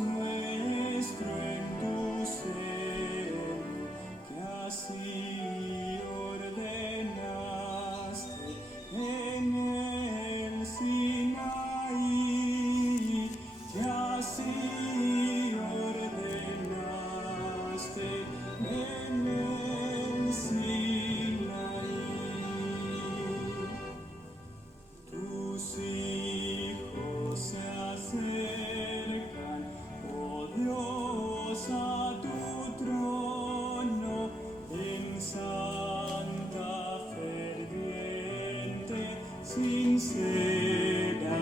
nuestro en tu seno, que así ordenaste en el Sinaí, que así ordenaste en el Sinaí. Tus hijos se acercan, oh Dios, a tu trono en santa, ferviente, sincera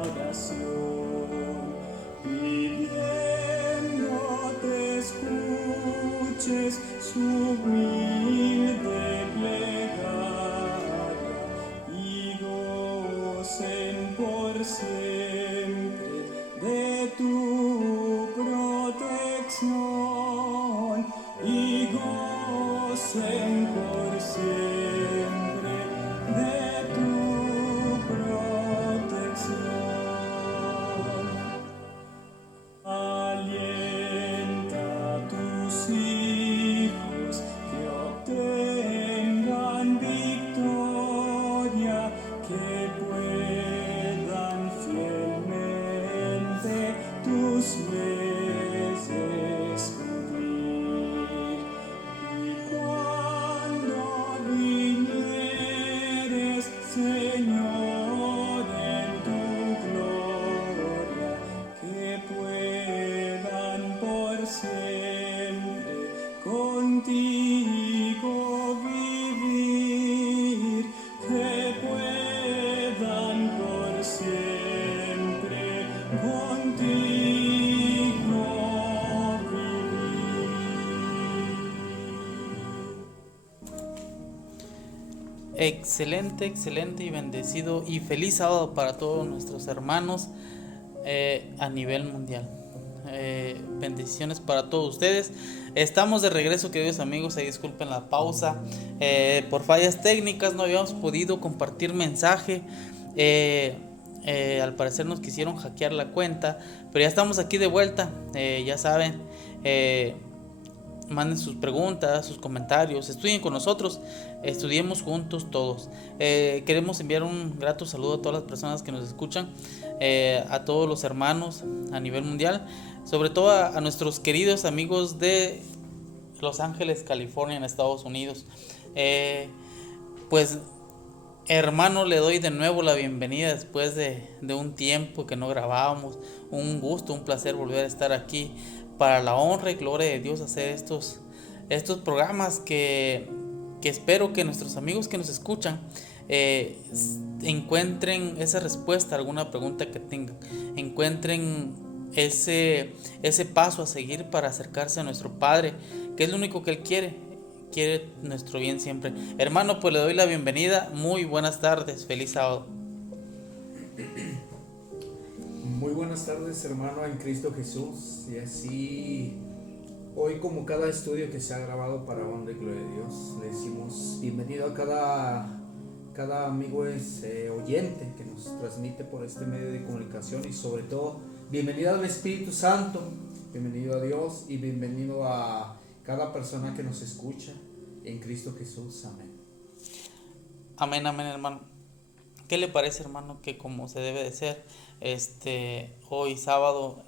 oración, pidiéndote escuches su humilde plegaria y gocen por siempre de tu protección, y gocen por siempre de tu protección. Alienta a tus hijos que obtengan victoria, que puedan fielmente tus leyes cumplir. Y cuando vinieres, Señor, en tu gloria, que puedan por siempre contigo vivir, que puedan por siempre contigo vivir. Excelente, excelente y bendecido y feliz sábado para todos nuestros hermanos a nivel mundial. Bendiciones para todos ustedes. Estamos de regreso, queridos amigos. Ahí disculpen la pausa. Por fallas técnicas no habíamos podido compartir mensaje. Al parecer nos quisieron hackear la cuenta, pero ya estamos aquí de vuelta. Ya saben, manden sus preguntas, sus comentarios, estudien con nosotros, estudiemos juntos todos. Queremos enviar un grato saludo a todas las personas que nos escuchan, a todos los hermanos a nivel mundial, sobre todo a nuestros queridos amigos de Los Ángeles, California, en Estados Unidos. Pues hermano, le doy de nuevo la bienvenida después de un tiempo que no grabábamos. Un gusto, un placer volver a estar aquí para la honra y gloria de Dios, hacer estos programas que espero que nuestros amigos que nos escuchan encuentren esa respuesta a alguna pregunta que tengan, encuentren ese paso a seguir para acercarse a nuestro Padre, que es lo único que Él quiere nuestro bien siempre. Hermano, pues le doy la bienvenida. Muy buenas tardes, feliz sábado. Muy buenas tardes, hermano en Cristo Jesús. Y así, hoy, como cada estudio que se ha grabado para honra y gloria de Dios, le decimos bienvenido a cada amigo oyente que nos transmite por este medio de comunicación, y sobre todo bienvenido al Espíritu Santo, bienvenido a Dios y bienvenido a cada persona que nos escucha en Cristo Jesús. Amén. Amén, amén, hermano. ¿Qué le parece, hermano, que como se debe de ser hoy sábado,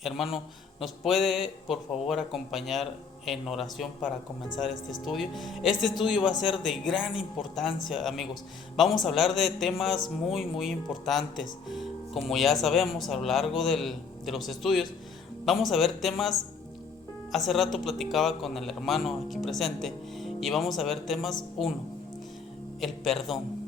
hermano, nos puede por favor acompañar en oración para comenzar este estudio? Este estudio va a ser de gran importancia, amigos. Vamos a hablar de temas muy muy importantes. Como ya sabemos, a lo largo de los estudios vamos a ver temas. Hace rato platicaba con el hermano aquí presente y vamos a ver temas. Uno, el perdón.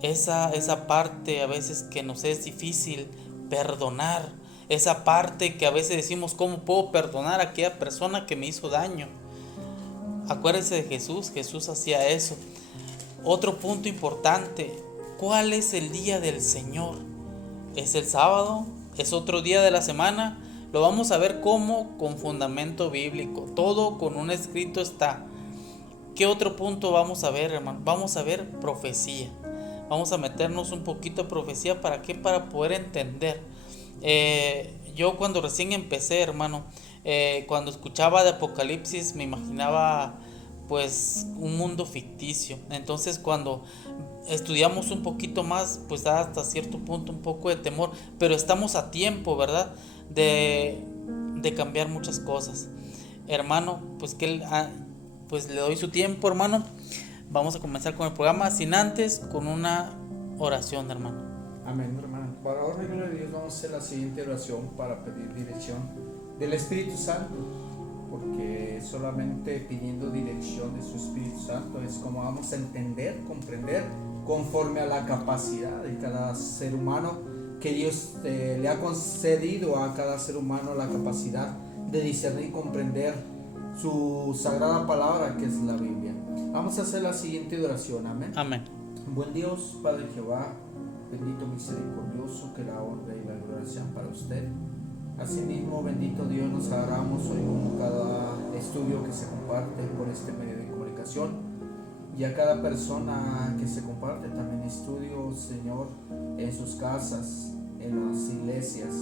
Esa parte a veces que nos es difícil perdonar, esa parte que a veces decimos, ¿cómo puedo perdonar a aquella persona que me hizo daño? Acuérdense de Jesús, Jesús hacía eso. Otro punto importante, ¿cuál es el día del Señor? ¿Es el sábado? ¿Es otro día de la semana? Lo vamos a ver como con fundamento bíblico, todo con un escrito está. ¿Qué otro punto vamos a ver, hermano? Vamos a ver profecía. Vamos a meternos un poquito a profecía. ¿Para qué? Para poder entender. yo cuando recién empecé, hermano, cuando escuchaba de Apocalipsis me imaginaba pues un mundo ficticio. Entonces cuando estudiamos un poquito más, pues da hasta cierto punto un poco de temor, pero estamos a tiempo, ¿verdad? De cambiar muchas cosas. Hermano, pues pues le doy su tiempo, hermano. Vamos a comenzar con el programa, sin antes con una oración, hermano. Amén, hermano. Para ahora, en nombre de Dios, vamos a hacer la siguiente oración para pedir dirección del Espíritu Santo, porque solamente pidiendo dirección de su Espíritu Santo es como vamos a entender, comprender conforme a la capacidad de cada ser humano, que Dios le ha concedido a cada ser humano la capacidad de discernir y comprender su sagrada palabra, que es la Biblia. Vamos a hacer la siguiente oración. Amén. Amén. Buen Dios, Padre Jehová, bendito misericordioso, que la honra y la gloria sean para usted. Asimismo, bendito Dios, nos agarramos hoy con cada estudio que se comparte por este medio de comunicación, y a cada persona que se comparte también estudios, Señor, en sus casas, en las iglesias,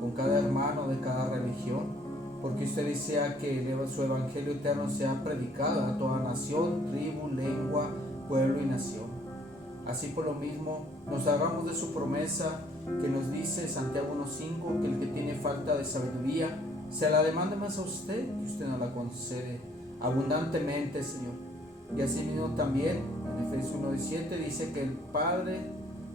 con cada hermano de cada religión, porque usted desea que su evangelio eterno sea predicado a toda nación, tribu, lengua, pueblo y nación. Así por lo mismo nos agarramos de su promesa que nos dice Santiago 1:5, que el que tiene falta de sabiduría se la demande más a usted, y usted nos la concede abundantemente, Señor. Y así mismo también en Efesios 1:17 dice que el Padre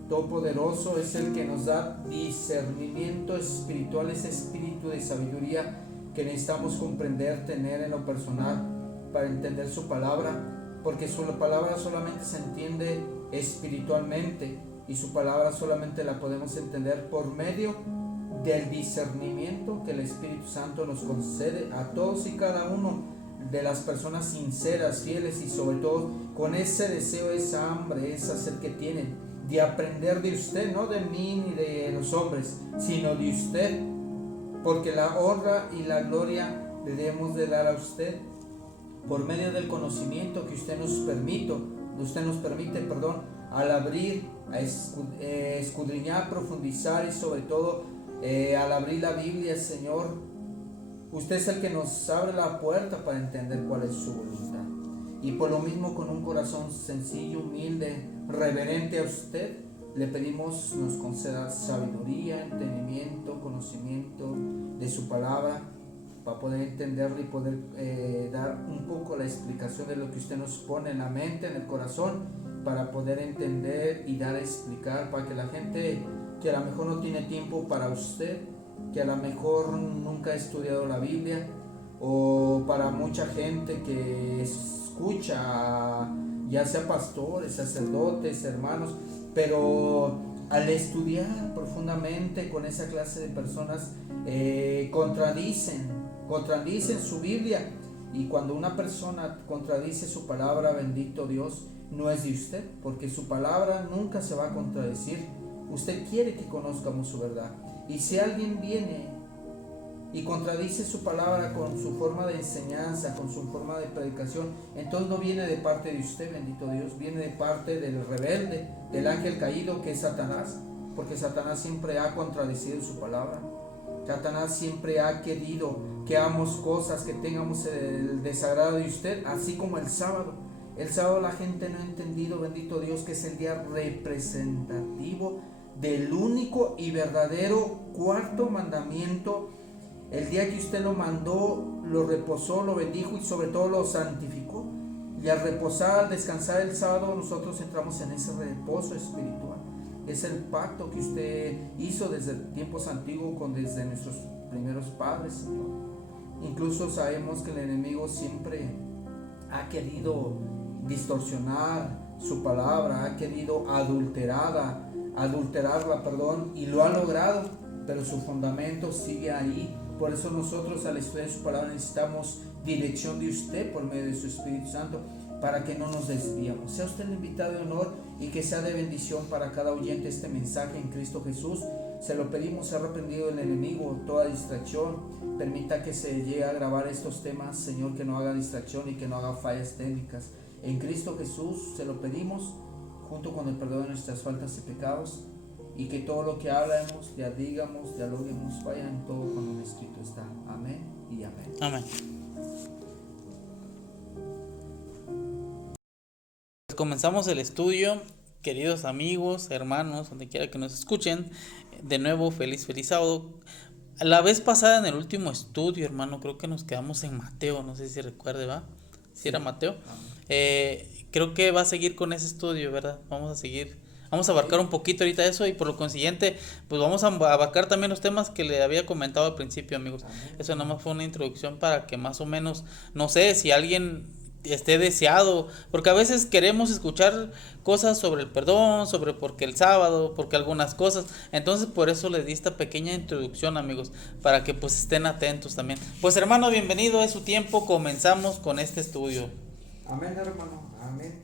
Todopoderoso es el que nos da discernimiento espiritual, ese espíritu de sabiduría que necesitamos comprender, tener en lo personal para entender su palabra, porque su palabra solamente se entiende espiritualmente, y su palabra solamente la podemos entender por medio del discernimiento que el Espíritu Santo nos concede a todos y cada uno de las personas sinceras, fieles, y sobre todo con ese deseo, esa hambre, esa sed que tienen de aprender de usted, no de mí ni de los hombres, sino de usted, porque la honra y la gloria le debemos de dar a usted por medio del conocimiento que usted nos permite, al abrir, a escudriñar, profundizar, y sobre todo al abrir la Biblia, Señor. Usted es el que nos abre la puerta para entender cuál es su voluntad, y por lo mismo, con un corazón sencillo, humilde, reverente a usted, le pedimos nos conceda sabiduría, entendimiento, conocimiento de su palabra, para poder entenderla y poder dar un poco la explicación de lo que usted nos pone en la mente, en el corazón, para poder entender y dar a explicar, para que la gente que a lo mejor no tiene tiempo para usted, que a lo mejor nunca ha estudiado la Biblia, o para mucha gente que escucha, ya sea pastores, sacerdotes, hermanos, pero al estudiar profundamente con esa clase de personas, contradicen su Biblia, y cuando una persona contradice su palabra, bendito Dios, no es de usted, porque su palabra nunca se va a contradecir. Usted quiere que conozcamos su verdad, y si alguien viene y contradice su palabra con su forma de enseñanza, con su forma de predicación, entonces no viene de parte de usted, bendito Dios, viene de parte del rebelde, del ángel caído, que es Satanás, porque Satanás siempre ha contradecido su palabra. Satanás siempre ha querido que hagamos cosas, que tengamos el desagrado de usted, así como el sábado. El sábado la gente no ha entendido, bendito Dios, que es el día representativo del único y verdadero cuarto mandamiento. El día que usted lo mandó, lo reposó, lo bendijo y sobre todo lo santificó. Y al reposar, al descansar el sábado, nosotros entramos en ese reposo espiritual. Es el pacto que usted hizo desde tiempos antiguos, desde nuestros primeros padres, Señor. Incluso sabemos que el enemigo siempre ha querido distorsionar su palabra, ha querido adulterarla, y lo ha logrado, pero su fundamento sigue ahí. Por eso nosotros, al estudiar su palabra, necesitamos dirección de usted por medio de su Espíritu Santo, para que no nos desviamos. Sea usted el invitado de honor, y que sea de bendición para cada oyente este mensaje en Cristo Jesús. Se lo pedimos, sea reprendido el enemigo, toda distracción. Permita que se llegue a grabar estos temas, Señor, que no haga distracción y que no haga fallas técnicas. En Cristo Jesús se lo pedimos, junto con el perdón de nuestras faltas y pecados. y que todo lo que hablamos, ya digamos, dialoguemos, vaya en todo como escrito está. Amén y amén. Amén. Comenzamos el estudio, queridos amigos, hermanos, donde quiera que nos escuchen. De nuevo, feliz sábado. La vez pasada en el último estudio, hermano, creo que nos quedamos en Mateo, no sé si recuerde, ¿va? ¿Sí era Mateo? Creo que va a seguir con ese estudio, ¿verdad? Vamos a abarcar un poquito ahorita eso y por lo consiguiente, pues vamos a abarcar también los temas que le había comentado al principio, amigos. Eso nada más fue una introducción para que más o menos, no sé, si alguien esté deseado, porque a veces queremos escuchar cosas sobre el perdón, sobre por qué el sábado, porque algunas cosas, entonces por eso les di esta pequeña introducción, amigos, para que pues estén atentos también. Pues hermano, bienvenido, es su tiempo, comenzamos con este estudio. Amén, hermano, amén.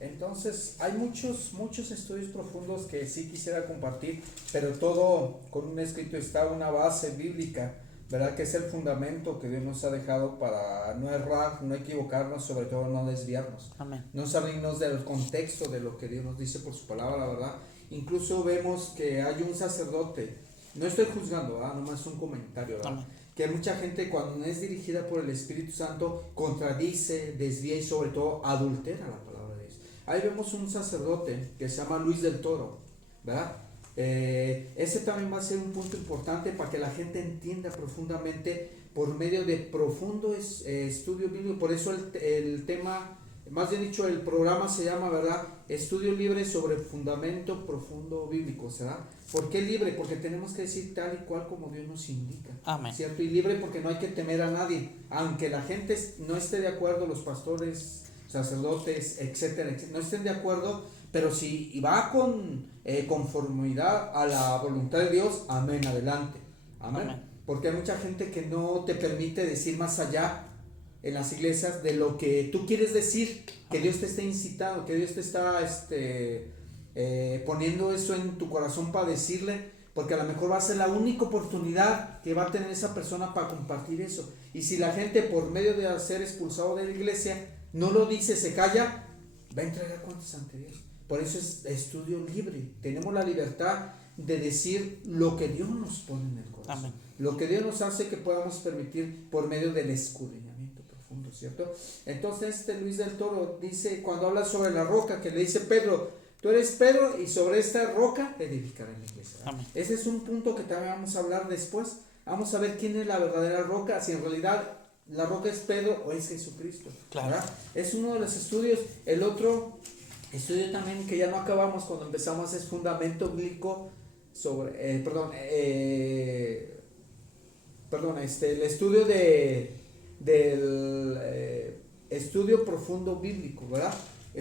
Entonces hay muchos estudios profundos que sí quisiera compartir, pero todo con un escrito está una base bíblica, ¿verdad? Que es el fundamento que Dios nos ha dejado para no errar, no equivocarnos, sobre todo no desviarnos. Amén. No salirnos del contexto de lo que Dios nos dice por su palabra, la verdad. Incluso vemos que hay un sacerdote, no estoy juzgando, nomás un comentario, ¿verdad? Amén. Que mucha gente cuando es dirigida por el Espíritu Santo contradice, desvía y sobre todo adultera la palabra de Dios. Ahí vemos un sacerdote que se llama Luis del Toro, ¿verdad? Ese también va a ser un punto importante para que la gente entienda profundamente por medio de profundo estudio bíblico. Por eso el tema, más bien dicho, el programa se llama, ¿verdad? Estudio libre sobre fundamento profundo bíblico, ¿verdad? ¿Por qué libre? Porque tenemos que decir tal y cual como Dios nos indica. Amén. ¿Cierto? Y libre porque no hay que temer a nadie, aunque la gente no esté de acuerdo, los pastores, sacerdotes, etcétera, no estén de acuerdo, pero si va con conformidad a la voluntad de Dios, amén, adelante. Amén. Amén. Porque hay mucha gente que no te permite decir más allá en las iglesias de lo que tú quieres decir, que Dios te está incitando, que Dios te está poniendo eso en tu corazón para decirle, porque a lo mejor va a ser la única oportunidad que va a tener esa persona para compartir eso. Y si la gente por medio de ser expulsado de la iglesia no lo dice, se calla, va a entregar cuentas ante Dios. Por eso es estudio libre. Tenemos la libertad de decir lo que Dios nos pone en el corazón. Amén. Lo que Dios nos hace que podamos permitir por medio del escudriñamiento profundo, ¿cierto? Entonces Luis del Toro dice, cuando habla sobre la roca, que le dice Pedro, tú eres Pedro y sobre esta roca edificaré mi iglesia. Amén. Ese es un punto que también vamos a hablar después. Vamos a ver quién es la verdadera roca, si en realidad la roca es Pedro o es Jesucristo. Claro. ¿Verdad? Es uno de los estudios. El otro estudio también que ya no acabamos cuando empezamos es fundamento bíblico sobre, el estudio del estudio profundo bíblico, ¿verdad?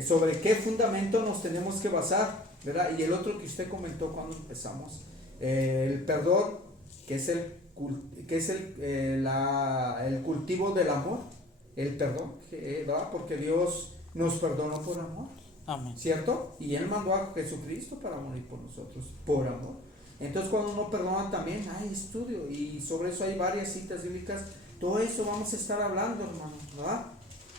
Sobre qué fundamento nos tenemos que basar, ¿verdad? Y el otro que usted comentó cuando empezamos, el perdón, que es el cultivo del amor, el perdón, ¿verdad? Porque Dios nos perdonó por amor. Amén. ¿Cierto? Y Él mandó a Jesucristo para morir por nosotros, por amor. Entonces cuando uno perdona también hay estudio y sobre eso hay varias citas bíblicas. Todo eso vamos a estar hablando, hermano, ¿verdad?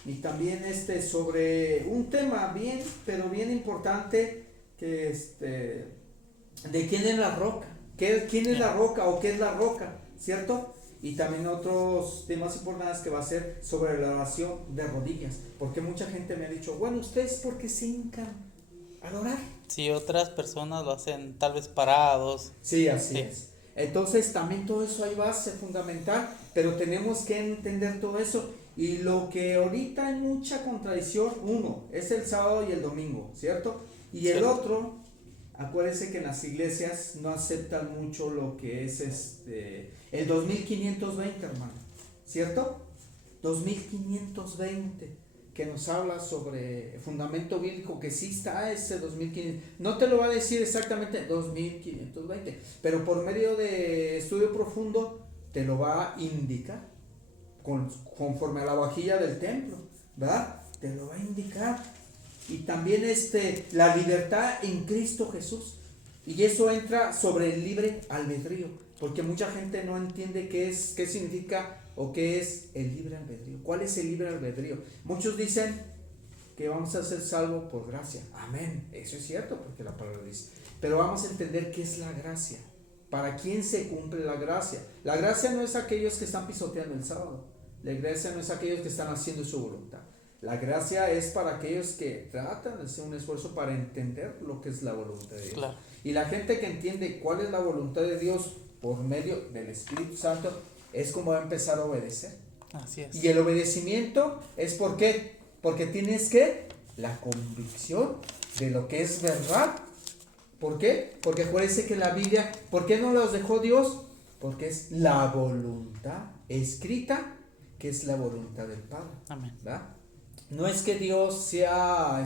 Y también sobre un tema bien, pero bien importante, que de quién es la roca, quién es la roca o qué es la roca, ¿cierto? Y también otros temas importantes que va a ser sobre la oración de rodillas, porque mucha gente me ha dicho, bueno, ¿ustedes por qué se hincan al orar? Si otras personas lo hacen tal vez parados. Sí, así es. Entonces también todo eso hay base fundamental, pero tenemos que entender todo eso. Y lo que ahorita hay mucha contradicción, uno, es el sábado y el domingo, ¿cierto? Y el otro, acuérdense que en las iglesias no aceptan mucho lo que es el 2520, hermano, ¿cierto? 2520, que nos habla sobre fundamento bíblico, que sí está ese 2500, no te lo va a decir exactamente 2520, pero por medio de estudio profundo te lo va a indicar, conforme a la vajilla del templo, ¿verdad? Te lo va a indicar. Y también la libertad en Cristo Jesús. Y eso entra sobre el libre albedrío, porque mucha gente no entiende qué significa o qué es el libre albedrío. ¿Cuál es el libre albedrío? Muchos dicen, que vamos a ser salvos por gracia. Amén. Eso es cierto porque la palabra dice. Pero vamos a entender qué es la gracia. ¿Para quién se cumple la gracia? La gracia no es aquellos que están pisoteando el sábado. La gracia no es aquellos que están haciendo su voluntad. La gracia es para aquellos que tratan de hacer un esfuerzo para entender lo que es la voluntad de Dios. Claro. Y la gente que entiende cuál es la voluntad de Dios por medio del Espíritu Santo es como va a empezar a obedecer. Así es. Y el obedecimiento es ¿por qué? Porque tienes que la convicción de lo que es verdad. ¿Por qué? Porque acuérdense que la Biblia, ¿por qué no los dejó Dios? Porque es la voluntad escrita, que es la voluntad del Padre. Amén. ¿Verdad? No es que Dios sea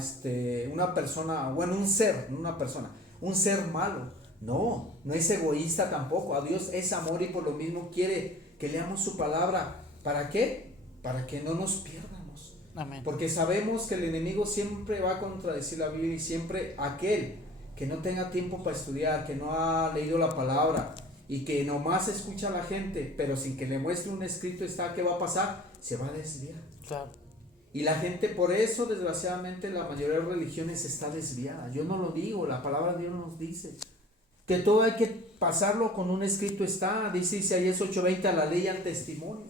una persona, bueno, un ser, no una persona, un ser malo. No, no es egoísta tampoco. A Dios es amor y por lo mismo quiere que leamos su palabra. ¿Para qué? Para que no nos pierdamos. Amén. Porque sabemos que el enemigo siempre va a contradecir la Biblia y siempre aquel que no tenga tiempo para estudiar, que no ha leído la palabra y que nomás escucha a la gente, pero sin que le muestre un escrito está, ¿qué va a pasar? Se va a desviar. Claro. Y la gente, por eso, desgraciadamente, la mayoría de religiones está desviada. Yo no lo digo, la palabra de Dios nos dice que todo hay que pasarlo con un escrito está. Dice Isaías 8:20, la ley al testimonio.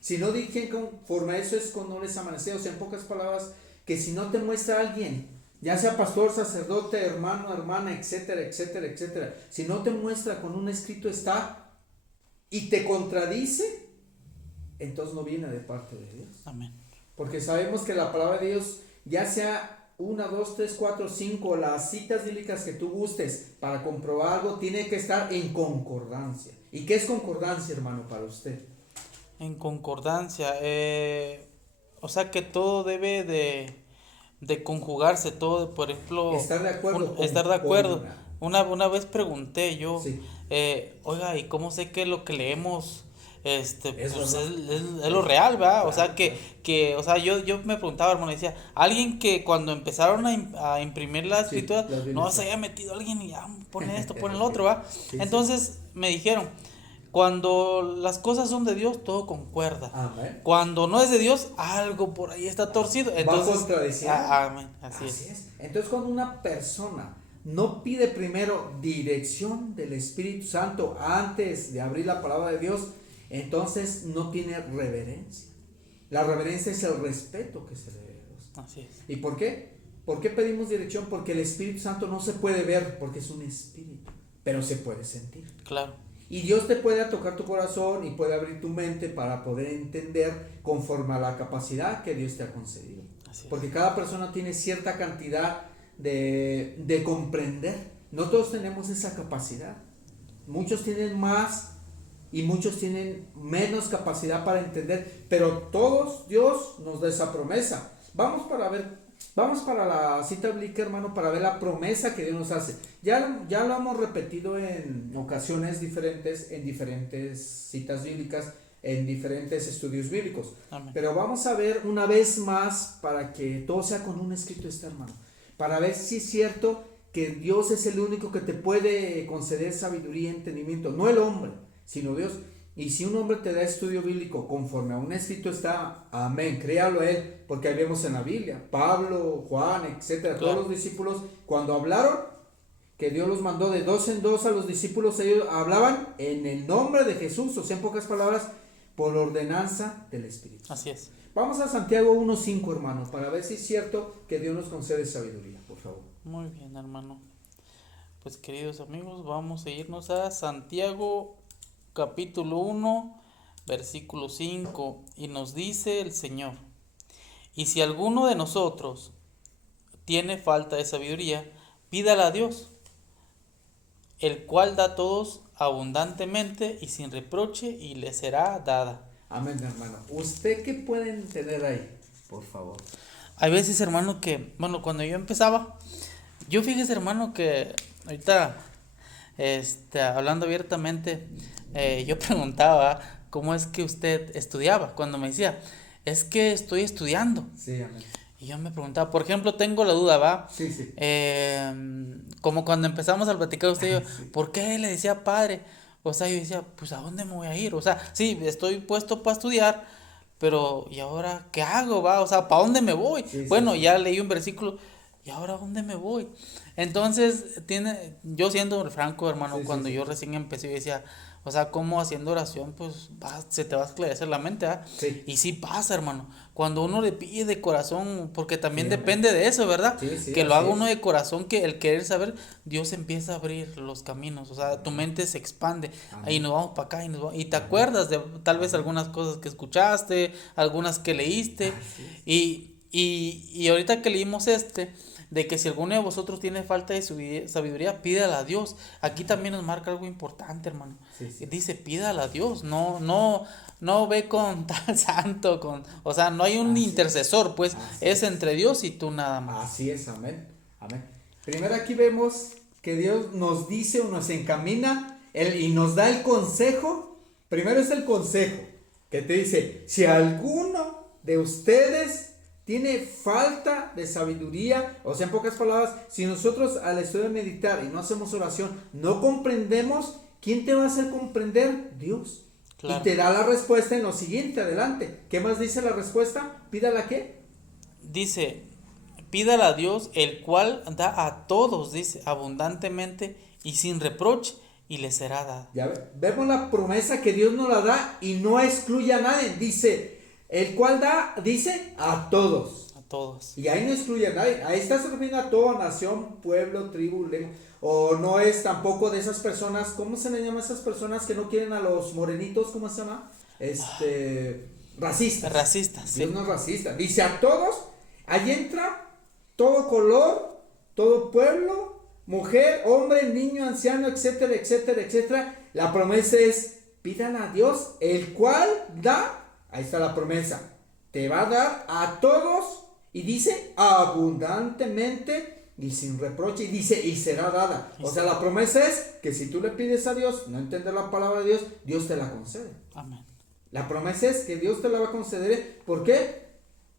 Si no dije conforme a eso es con no les amanece. O sea, en pocas palabras, que si no te muestra alguien, ya sea pastor, sacerdote, hermano, hermana, etcétera, etcétera, etcétera, si no te muestra con un escrito está y te contradice, entonces no viene de parte de Dios. Amén. Porque sabemos que la palabra de Dios, ya sea 1, 2, 3, 4, 5, las citas bíblicas que tú gustes para comprobar algo, tiene que estar en concordancia. ¿Y qué es concordancia, hermano, para usted? En concordancia. O sea que todo debe de conjugarse, todo, por ejemplo. Estar de acuerdo. Estar de acuerdo. Una vez pregunté yo, Sí. oiga, ¿y cómo sé que lo que leemos pues es verdad. lo real, ¿verdad? Claro, O sea, o sea, yo me preguntaba, hermano, decía, alguien que cuando empezaron a imprimir la Sí, escritura, las Biblias, no sí. se haya metido alguien y ya pone esto, pone el otro, ¿va? Sí, Entonces me dijeron, cuando las cosas son de Dios, todo concuerda. Amén. Cuando no es de Dios, algo por ahí está torcido. Entonces, va contradiciendo. amén, así es. Entonces, cuando una persona no pide primero dirección del Espíritu Santo antes de abrir la palabra de Dios, entonces no tiene reverencia. La reverencia es el respeto que se le debe a Dios. Así es. ¿Y por qué? ¿Por qué pedimos dirección? Porque el Espíritu Santo no se puede ver porque es un espíritu, pero se puede sentir. Claro. Y Dios te puede tocar tu corazón y puede abrir tu mente para poder entender conforme a la capacidad que Dios te ha concedido. Así es. Porque cada persona tiene cierta cantidad de comprender. No todos tenemos esa capacidad. Muchos tienen más y muchos tienen menos capacidad para entender, pero todos Dios nos da esa promesa. Vamos para la cita bíblica, hermano, para ver la promesa que Dios nos hace. Ya lo hemos repetido en ocasiones diferentes, en diferentes citas bíblicas, en diferentes estudios bíblicos. Amén. Pero vamos a ver una vez más para que todo sea con un escrito hermano. Para ver si es cierto que Dios es el único que te puede conceder sabiduría y entendimiento, no el hombre, sino Dios. Y si un hombre te da estudio bíblico conforme a un escrito está, amén, créalo a él, porque ahí vemos en la Biblia, Pablo, Juan, etcétera, claro. Todos los discípulos, cuando hablaron, que Dios los mandó de 2 en 2 a los discípulos, ellos hablaban en el nombre de Jesús, o sea, en pocas palabras, por ordenanza del Espíritu. Así es. Vamos a Santiago 1:5, hermano, para ver si es cierto que Dios nos concede sabiduría, por favor. Muy bien, hermano. Pues queridos amigos, vamos a irnos a Santiago capítulo 1, versículo 5, y nos dice el Señor: y si alguno de nosotros tiene falta de sabiduría, pídala a Dios, el cual da a todos abundantemente y sin reproche, y le será dada. Amén, hermano. ¿Usted qué puede entender ahí? Por favor. Hay veces, hermano, que, bueno, cuando yo empezaba, yo fíjese, hermano, que ahorita, hablando abiertamente, yo preguntaba cómo es que usted estudiaba, cuando me decía, es que estoy estudiando. Sí, amén. Y yo me preguntaba, por ejemplo, tengo la duda, ¿va? Sí, sí. Como cuando empezamos a platicar usted y yo, Sí. ¿por qué le decía padre? O sea, yo decía, pues ¿a dónde me voy a ir? O sea, sí, estoy puesto para estudiar, pero ¿y ahora qué hago, va? O sea, ¿para dónde me voy? Sí, sí, Bueno, sí. ya leí un versículo, ¿y ahora a dónde me voy? Entonces, yo siendo franco, hermano, Sí, sí, cuando sí. yo recién empecé, yo decía, o sea, ¿cómo haciendo oración, pues se te va a esclarecer la mente, ¿ah? Sí. Y sí pasa, hermano, cuando uno le pide de corazón, porque también Sí, amén. depende de eso, ¿verdad? Sí, sí, Que lo así haga uno es. de corazón, que el querer saber, Dios empieza a abrir los caminos, o sea, tu mente se expande, ahí Amén. nos vamos para acá y te Amén. acuerdas de tal vez Amén. algunas cosas que escuchaste, algunas que leíste, Así es. y ahorita que leímos de que si alguno de vosotros tiene falta de sabiduría, pídala a Dios. Aquí también nos marca algo importante, hermano. Sí, sí. Dice, pídala a Dios, no ve con tal santo, o sea, no hay un Así es. intercesor, pues Así es es. entre Dios y tú nada más. Así es, amén. Amén. Primero aquí vemos que Dios nos dice o nos encamina y nos da el consejo. Primero es el consejo que te dice, si alguno de ustedes tiene falta de sabiduría, o sea, en pocas palabras, si nosotros al estudiar y meditar y no hacemos oración, no comprendemos, ¿quién te va a hacer comprender? Dios. Y Claro. te da la respuesta en lo siguiente, adelante. ¿Qué más dice la respuesta? Pídala qué. Dice, pídala a Dios, el cual da a todos, dice, abundantemente y sin reproche, y le será dada. Ya vemos la promesa que Dios nos la da y no excluye a nadie. Dice, el cual da, dice, a todos. A todos. Y ahí no excluye a nadie. Ahí está se refiere a toda nación, pueblo, tribu, lengua. O no es tampoco de esas personas, ¿cómo se le llama a esas personas que no quieren a los morenitos? ¿Cómo se llama? Racistas. Racistas, Dios sí. no es racista. Dice a todos, ahí entra todo color, todo pueblo, mujer, hombre, niño, anciano, etcétera, etcétera, etcétera. La promesa es, pidan a Dios, el cual da, ahí está la promesa, te va a dar a todos, y dice, abundantemente y sin reproche, y dice, y será dada. O sea, la promesa es que si tú le pides a Dios, no entender la palabra de Dios, Dios te la concede. Amén. La promesa es que Dios te la va a conceder. ¿Por qué?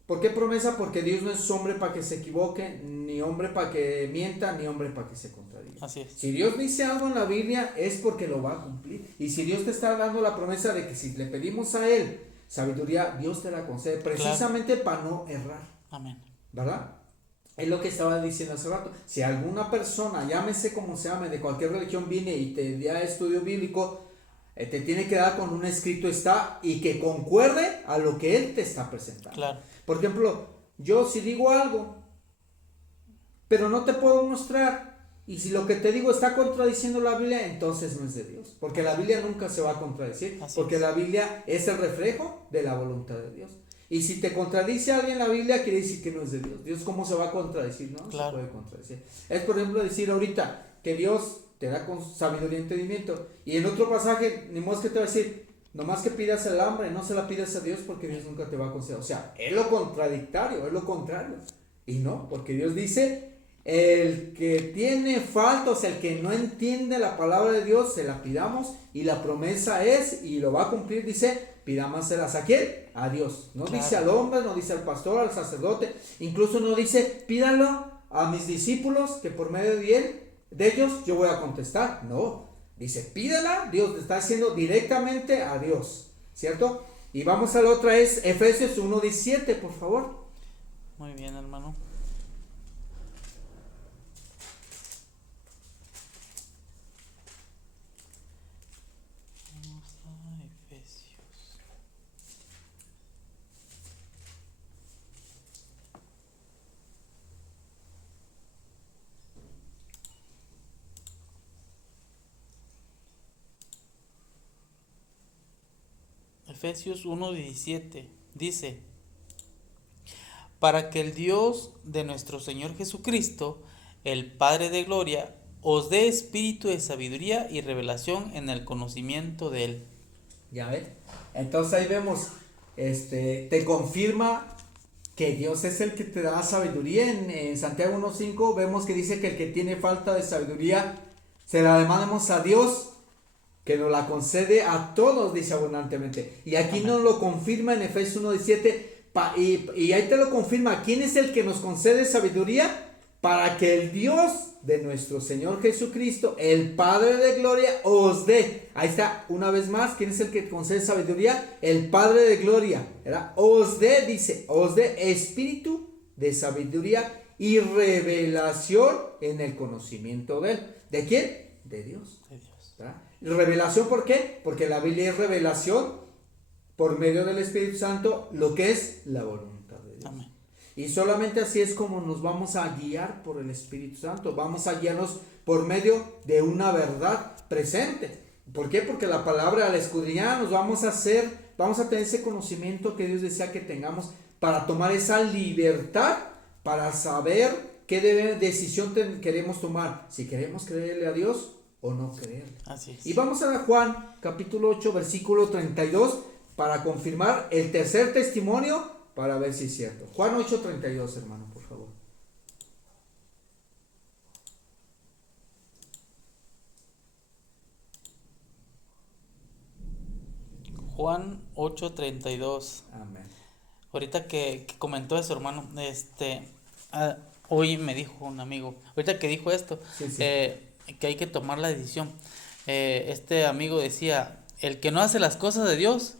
¿Por qué promesa? Porque Dios no es hombre para que se equivoque, ni hombre para que mienta, ni hombre para que se contradiga. Así es. Si Dios dice algo en la Biblia es porque lo va a cumplir. Y si Dios te está dando la promesa de que si le pedimos a Él sabiduría, Dios te la concede precisamente para no errar. Amén. ¿Verdad? Es lo que estaba diciendo hace rato. Si alguna persona, llámese como se llame, de cualquier religión viene y te da estudio bíblico, te tiene que dar con un escrito está y que concuerde a lo que él te está presentando. Claro. Por ejemplo, yo si digo algo, pero no te puedo mostrar, y si lo que te digo está contradiciendo la Biblia, entonces no es de Dios. Porque la Biblia nunca se va a contradecir. Así porque es. la Biblia es el reflejo de la voluntad de Dios. Y si te contradice alguien la Biblia, quiere decir que no es de Dios. Dios, ¿cómo se va a contradecir? No, Claro. se puede contradecir. Es, por ejemplo, decir ahorita que Dios te da con sabiduría y entendimiento. Y en otro pasaje, ni modo que te va a decir, nomás que pidas el hambre, no se la pidas a Dios porque Dios nunca te va a conceder. O sea, es lo contradictorio, es lo contrario. Y no, porque Dios dice, el que tiene falta, o sea, el que no entiende la palabra de Dios, se la pidamos. Y la promesa es, y lo va a cumplir, dice, pidámoselas a quién, a Dios. No Claro. dice al hombre, no dice al pastor, al sacerdote. Incluso no dice, pídalo a mis discípulos, que por medio de ellos yo voy a contestar. No, dice, pídala, Dios le está diciendo directamente a Dios, ¿cierto? Y vamos a la otra, es Efesios 1:17, por favor. Muy bien, hermano. Vamos a Efesios. Efesios 1:17 dice, para que el Dios de nuestro Señor Jesucristo, el Padre de gloria, os dé espíritu de sabiduría y revelación en el conocimiento de Él. Ya ves. Entonces ahí vemos, te confirma que Dios es el que te da sabiduría. En Santiago 1:5 vemos que dice que el que tiene falta de sabiduría, se la demandemos a Dios, que nos la concede a todos, dice abundantemente. Y aquí nos lo confirma en Efesios 1:17. Y ahí te lo confirma. ¿Quién es el que nos concede sabiduría? para que el Dios de nuestro Señor Jesucristo, el Padre de gloria, os dé. Ahí está, una vez más, ¿quién es el que concede sabiduría? El Padre de gloria, ¿verdad? Os dé, dice, os dé espíritu de sabiduría y revelación en el conocimiento de Él. ¿De quién? De Dios. De Dios. ¿Verdad? ¿Revelación por qué? Porque la Biblia es revelación por medio del Espíritu Santo, lo que es la voluntad de Dios. Amén. Y solamente así es como nos vamos a guiar por el Espíritu Santo. Vamos a guiarnos por medio de una verdad presente. ¿Por qué? Porque la palabra, al escudriñar, nos vamos a tener ese conocimiento que Dios desea que tengamos para tomar esa libertad, para saber qué decisión queremos tomar. Si queremos creerle a Dios o no creerle. Así es. Y vamos a Juan capítulo 8 versículo 32 para confirmar el tercer testimonio, para ver si es cierto. Juan 8:32, hermano, por favor. Juan 8:32. Amén. Ahorita que comentó eso, hermano, hoy me dijo un amigo, ahorita que dijo esto, Sí, sí. que hay que tomar la decisión. Este amigo decía, el que no hace las cosas de Dios,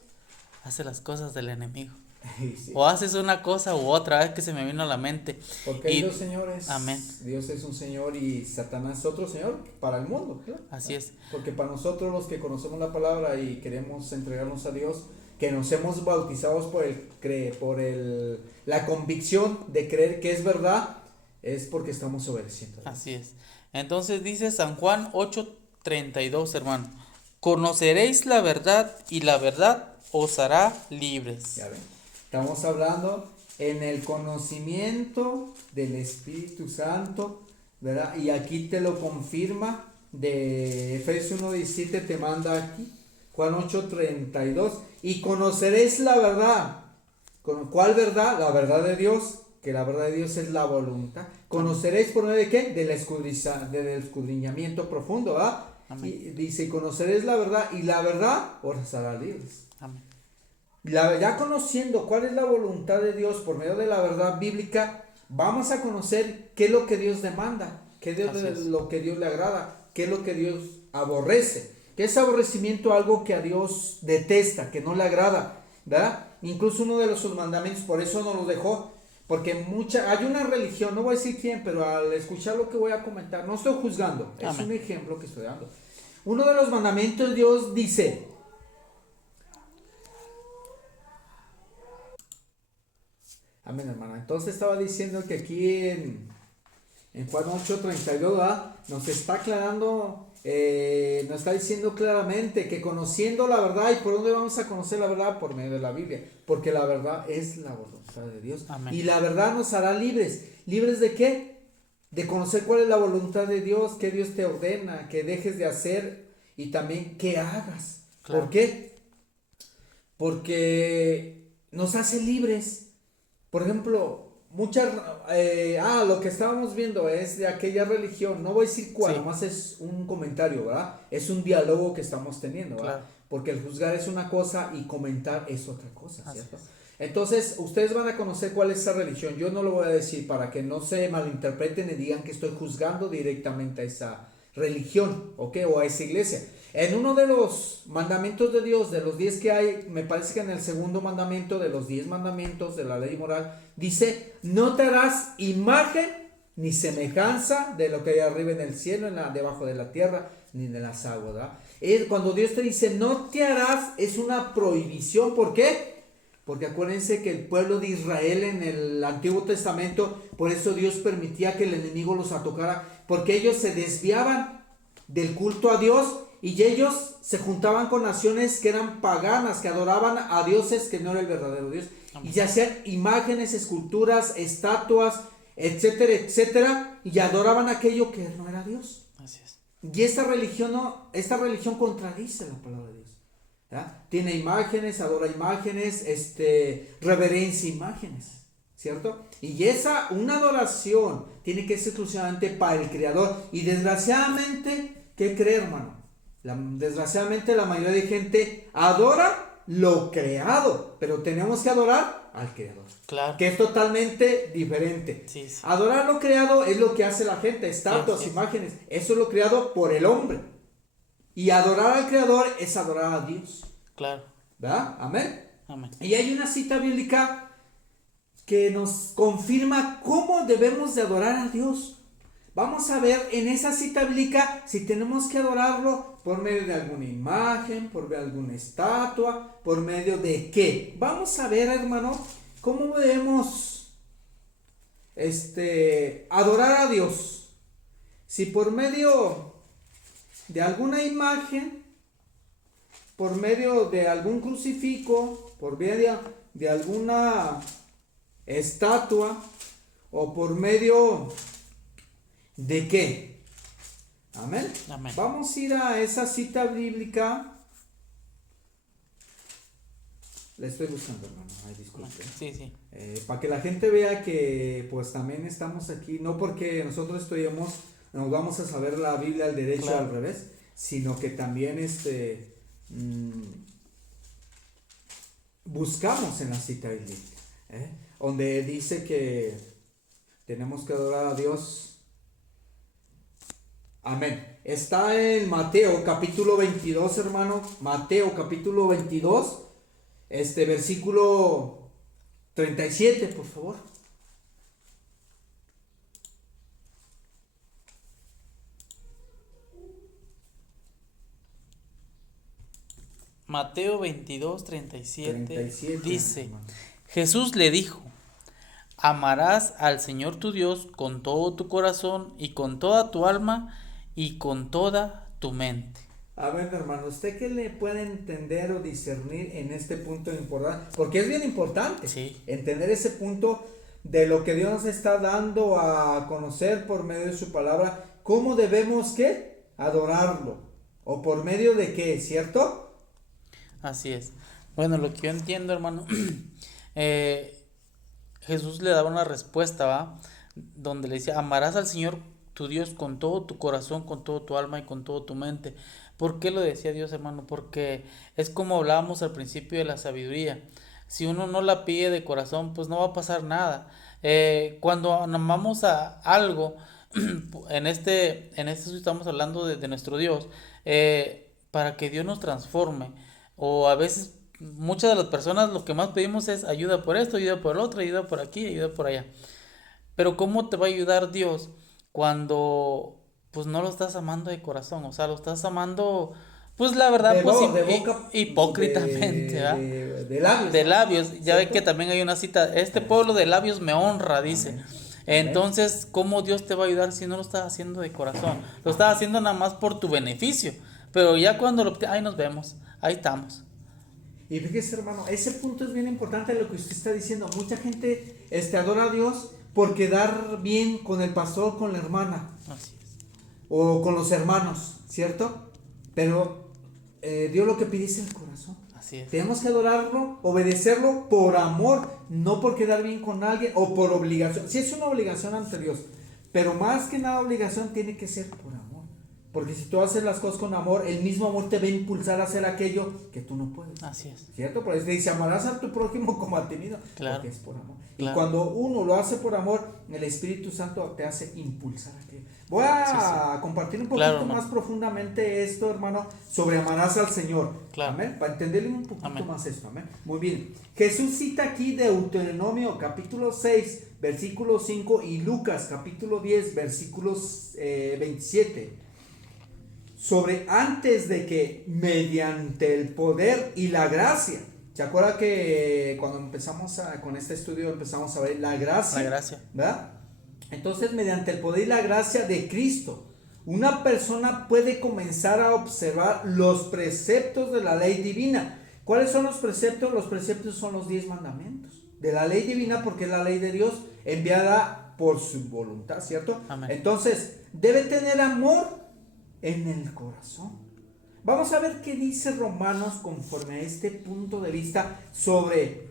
hace las cosas del enemigo. Sí. O haces una cosa u otra, vez que se me vino a la mente. Porque hay dos señores. Amén. Dios es un señor y Satanás es otro señor para el mundo. ¿Claro? Así es. Porque para nosotros los que conocemos la palabra y queremos entregarnos a Dios, que nos hemos bautizados por la convicción de creer que es verdad, es porque estamos obedeciendo. Así es. Entonces dice San Juan 8:32, hermano. Conoceréis la verdad y la verdad os hará libres. Ya ven. Estamos hablando en el conocimiento del Espíritu Santo, ¿verdad? Y aquí te lo confirma de Efesios 1:17, te manda aquí, Juan 8:32, y conoceréis la verdad. ¿Cuál verdad? La verdad de Dios, que la verdad de Dios es la voluntad. Conoceréis por medio de qué? Del escudriñamiento profundo, ¿verdad? Amén. Y dice, y conoceréis la verdad, y la verdad os hará libres. Amén. Ya conociendo cuál es la voluntad de Dios por medio de la verdad bíblica, vamos a conocer qué es lo que Dios demanda, qué es lo que Dios le agrada, qué es lo que Dios aborrece, qué es aborrecimiento, algo que a Dios detesta, que no le agrada, ¿verdad? Incluso uno de los sus mandamientos, por eso no los dejó, porque hay una religión, no voy a decir quién, pero al escuchar lo que voy a comentar, no estoy juzgando, es Amén. un ejemplo que estoy dando. Uno de los mandamientos Dios dice, amén, hermana. Entonces estaba diciendo que aquí en Juan 8:32 nos está aclarando, nos está diciendo claramente que conociendo la verdad, ¿y por dónde vamos a conocer la verdad? Por medio de la Biblia, porque la verdad es la voluntad de Dios. Amén. Y la verdad nos hará libres. ¿Libres de qué? De conocer cuál es la voluntad de Dios, que Dios te ordena, que dejes de hacer y también que hagas. Claro. ¿Por qué? Porque nos hace libres. Por ejemplo, lo que estábamos viendo es de aquella religión, no voy a decir cuál, Sí. nomás es un comentario, ¿verdad? Es un diálogo que estamos teniendo, ¿verdad? Claro. Porque el juzgar es una cosa y comentar es otra cosa, Así ¿cierto? es. Entonces, ustedes van a conocer cuál es esa religión, yo no lo voy a decir para que no se malinterpreten y digan que estoy juzgando directamente a esa religión, ¿ok? O a esa iglesia. En uno de los mandamientos de Dios, de los 10 que hay, me parece que en el segundo mandamiento de los 10 mandamientos de la ley moral, dice, no te harás imagen ni semejanza de lo que hay arriba en el cielo, debajo de la tierra, ni de las aguas, ¿verdad? Cuando Dios te dice, no te harás, es una prohibición. ¿Por qué? Porque acuérdense que el pueblo de Israel en el Antiguo Testamento, por eso Dios permitía que el enemigo los atacara, porque ellos se desviaban del culto a Dios y ellos se juntaban con naciones que eran paganas, que adoraban a dioses que no era el verdadero Dios. Amén. Y hacían imágenes, esculturas, estatuas, etcétera, etcétera, y adoraban aquello que no era Dios. Así es. Y esta religión contradice la palabra de Dios. ¿Ya? Tiene imágenes, adora imágenes, reverencia imágenes, ¿cierto? Y una adoración tiene que ser exclusivamente para el Creador. Y desgraciadamente, ¿qué cree, hermano? Desgraciadamente la mayoría de gente adora lo creado, pero tenemos que adorar al creador, Claro. que es totalmente diferente. Sí, sí. Adorar lo creado es lo que hace la gente, estatuas, Sí, sí. imágenes, eso es lo creado por el hombre. Y adorar al creador es adorar a Dios, Claro. ¿verdad? Amén. Amén. Y hay una cita bíblica que nos confirma cómo debemos de adorar a Dios. Vamos a ver en esa cita bíblica si tenemos que adorarlo por medio de alguna imagen, por medio de alguna estatua, por medio de qué. Vamos a ver, hermano, cómo debemos adorar a Dios. Si por medio de alguna imagen, por medio de algún crucifijo, por medio de alguna estatua, o por medio de qué. Amén. Amén. Vamos a ir a esa cita bíblica. La estoy buscando, hermano. Ay, disculpe. Sí, sí. Para que la gente vea que pues también estamos aquí, no porque nosotros estudiamos, nos vamos a saber la Biblia al derecho Claro. al revés, sino que también buscamos en la cita bíblica, donde dice que tenemos que adorar a Dios. Amén. Está en Mateo capítulo 22, hermano. Mateo capítulo 22, versículo 37, por favor. Mateo 22, 37 37, dice, hermano. Jesús le dijo, amarás al Señor tu Dios con todo tu corazón y con toda tu alma y con toda tu mente. A ver, hermano, ¿usted qué le puede entender o discernir en este punto importante? Porque es bien importante Sí. entender ese punto de lo que Dios nos está dando a conocer por medio de su palabra. ¿Cómo debemos qué? Adorarlo. ¿O por medio de qué? ¿Cierto? Así es. Bueno, lo que yo entiendo, hermano, Jesús le daba una respuesta, ¿va? Donde le decía, amarás al Señor tu Dios con todo tu corazón, con todo tu alma y con todo tu mente. ¿Por qué lo decía Dios, hermano? Porque es como hablábamos al principio de la sabiduría. Si uno no la pide de corazón, pues no va a pasar nada. Cuando amamos a algo, en este estamos hablando de nuestro Dios, para que Dios nos transforme. O a veces, muchas de las personas lo que más pedimos es ayuda por esto, ayuda por el otro, ayuda por aquí, ayuda por allá. Pero ¿cómo te va a ayudar Dios cuando pues no lo estás amando de corazón? O sea, lo estás amando, pues la verdad, De pues boca, hipócritamente, ¿verdad? de labios. De labios. Ya ve ¿Cierto? que también hay una cita, este pueblo de labios me honra, dice. Amén. Entonces, ¿cómo Dios te va a ayudar si no lo estás haciendo de corazón? Lo estás haciendo nada más por tu beneficio. Pero ya cuando ahí nos vemos, ahí estamos. Y fíjese, hermano, ese punto es bien importante lo que usted está diciendo. Mucha gente adora a Dios por quedar bien con el pastor, con la hermana Así es. o con los hermanos, ¿cierto? Pero Dios lo que pide es el corazón. Así es. Tenemos que adorarlo, obedecerlo por amor, no por quedar bien con alguien o por obligación. Sí es una obligación ante Dios, pero más que nada obligación tiene que ser por amor. Porque si tú haces las cosas con amor, el mismo amor te va a impulsar a hacer aquello que tú no puedes. Así es. ¿Cierto? Por eso dice, amarás a tu prójimo como a ti mismo. Claro. Porque es por amor. Claro. Y cuando uno lo hace por amor, el Espíritu Santo te hace impulsar a aquello. Voy a compartir un poquito Claro, más hermano. profundamente esto, hermano, sobre amarás al Señor. Claro. Amén. Para entenderle un poquito Amén. más esto. Amén. Muy bien. Jesús cita aquí Deuteronomio capítulo 6, versículo 5 y Lucas capítulo 10, versículos 27. Sobre antes de que mediante el poder y la gracia. ¿Se acuerda que cuando empezamos con este estudio empezamos a ver la gracia? La gracia. ¿Verdad? Entonces, mediante el poder y la gracia de Cristo, una persona puede comenzar a observar los preceptos de la ley divina. ¿Cuáles son los preceptos? Los preceptos son los 10 mandamientos de la ley divina, porque es la ley de Dios enviada por su voluntad, ¿cierto? Amén. Entonces, debe tener amor en el corazón. Vamos a ver qué dice Romanos conforme a este punto de vista sobre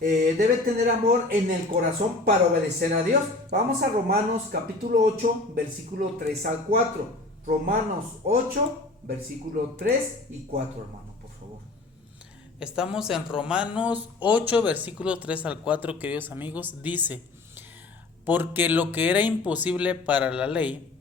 debe tener amor en el corazón para obedecer a Dios. Vamos a Romanos capítulo 8 versículo 3 al 4. Romanos 8 versículo 3 y 4, hermano, por favor. Estamos en Romanos 8, versículos 3 al 4, queridos amigos. Dice: porque lo que era imposible para la ley,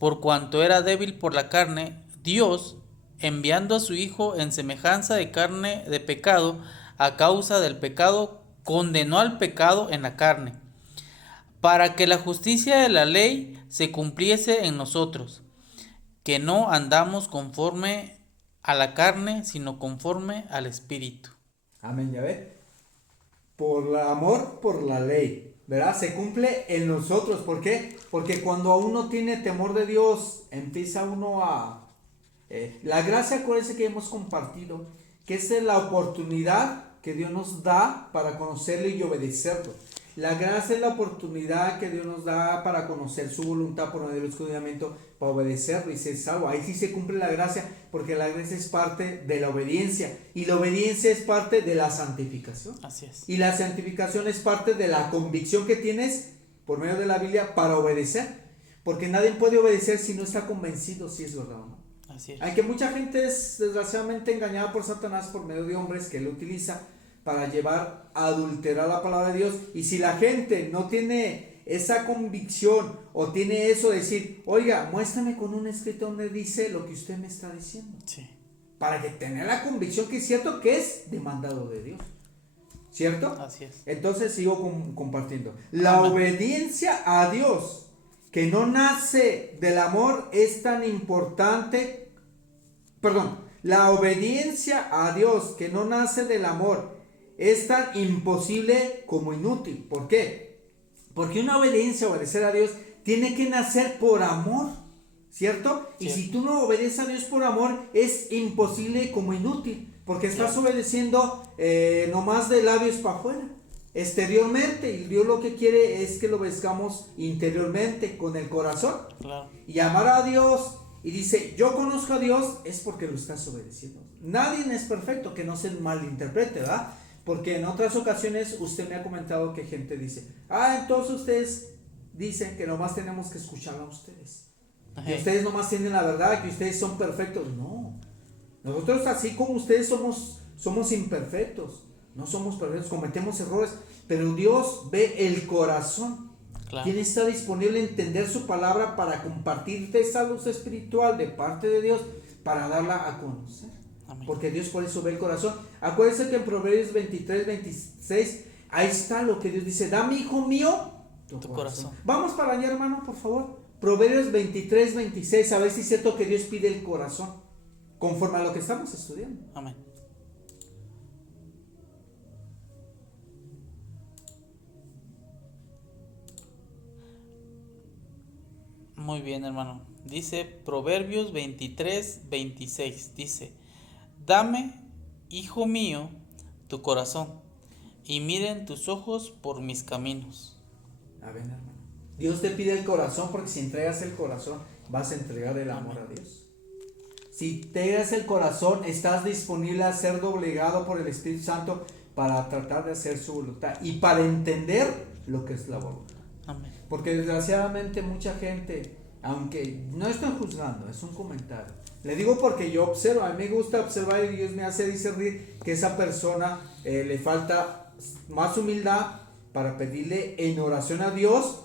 por cuanto era débil por la carne, Dios, enviando a su Hijo en semejanza de carne de pecado, a causa del pecado, condenó al pecado en la carne, para que la justicia de la ley se cumpliese en nosotros, que no andamos conforme a la carne, sino conforme al Espíritu. Amén, ya ve. Por el amor, por la ley, ¿verdad? Se cumple en nosotros. ¿Por qué? Porque cuando uno tiene temor de Dios, empieza uno a... la gracia, acuérdense que hemos compartido, que es la oportunidad que Dios nos da para conocerlo y obedecerlo. La gracia es la oportunidad que Dios nos da para conocer su voluntad por medio del escudriñamiento, para obedecerlo y ser salvo. Ahí sí se cumple la gracia, porque la gracia es parte de la obediencia, y la obediencia es parte de la santificación. Así es. Y la santificación es parte de la convicción que tienes por medio de la Biblia para obedecer, porque nadie puede obedecer si no está convencido si es verdad o no. Así es. Aunque mucha gente es desgraciadamente engañada por Satanás por medio de hombres que él utiliza para llevar a adulterar la palabra de Dios. Y si la gente no tiene esa convicción o tiene eso de decir, oiga, muéstrame con un escrito donde dice lo que usted me está diciendo, Sí. para que tenga la convicción que es cierto que es demandado de Dios, ¿cierto? Así es. Entonces sigo compartiendo. La Amén. obediencia a Dios que no nace del amor es tan importante. La obediencia a Dios que no nace del amor es tan imposible como inútil. ¿Por qué? Porque una obediencia, obedecer a Dios, tiene que nacer por amor, ¿cierto? Y si tú no obedeces a Dios por amor, es imposible como inútil, porque estás obedeciendo nomás de labios para afuera, exteriormente, y Dios lo que quiere es que lo obedezcamos interiormente, con el corazón. Claro. Y amar a Dios, y dice, yo conozco a Dios, es porque lo estás obedeciendo. Nadie es perfecto, que no se malinterprete, ¿verdad? Porque en otras ocasiones usted me ha comentado que gente dice, entonces ustedes dicen que nomás tenemos que escuchar a ustedes. Ajá. Que ustedes nomás tienen la verdad, que ustedes son perfectos. No. Nosotros, así como ustedes, somos imperfectos. No somos perfectos, cometemos errores. Pero Dios ve el corazón. Claro. ¿Quién está disponible a entender su palabra para compartirte esa luz espiritual de parte de Dios para darla a conocer? Amén. Porque Dios por eso ve el corazón. Acuérdense que en Proverbios 23, 26, ahí está lo que Dios dice: dame, hijo mío, tu corazón. Vamos para allá, hermano, por favor. Proverbios 23, 26, a ver si es cierto que Dios pide el corazón, conforme a lo que estamos estudiando. Amén. Muy bien, hermano. Dice Proverbios 23, 26. Dice: dame, hijo mío, tu corazón, y miren tus ojos por mis caminos. A ver, hermano. Dios te pide el corazón, porque si entregas el corazón, vas a entregar el amor a Dios. Si entregas el corazón, estás disponible a ser doblegado por el Espíritu Santo para tratar de hacer su voluntad y para entender lo que es la voluntad. Amén. Porque desgraciadamente mucha gente, aunque no estoy juzgando, es un comentario. Le digo porque yo observo, a mí me gusta observar y Dios me hace discernir que esa persona le falta más humildad para pedirle en oración a Dios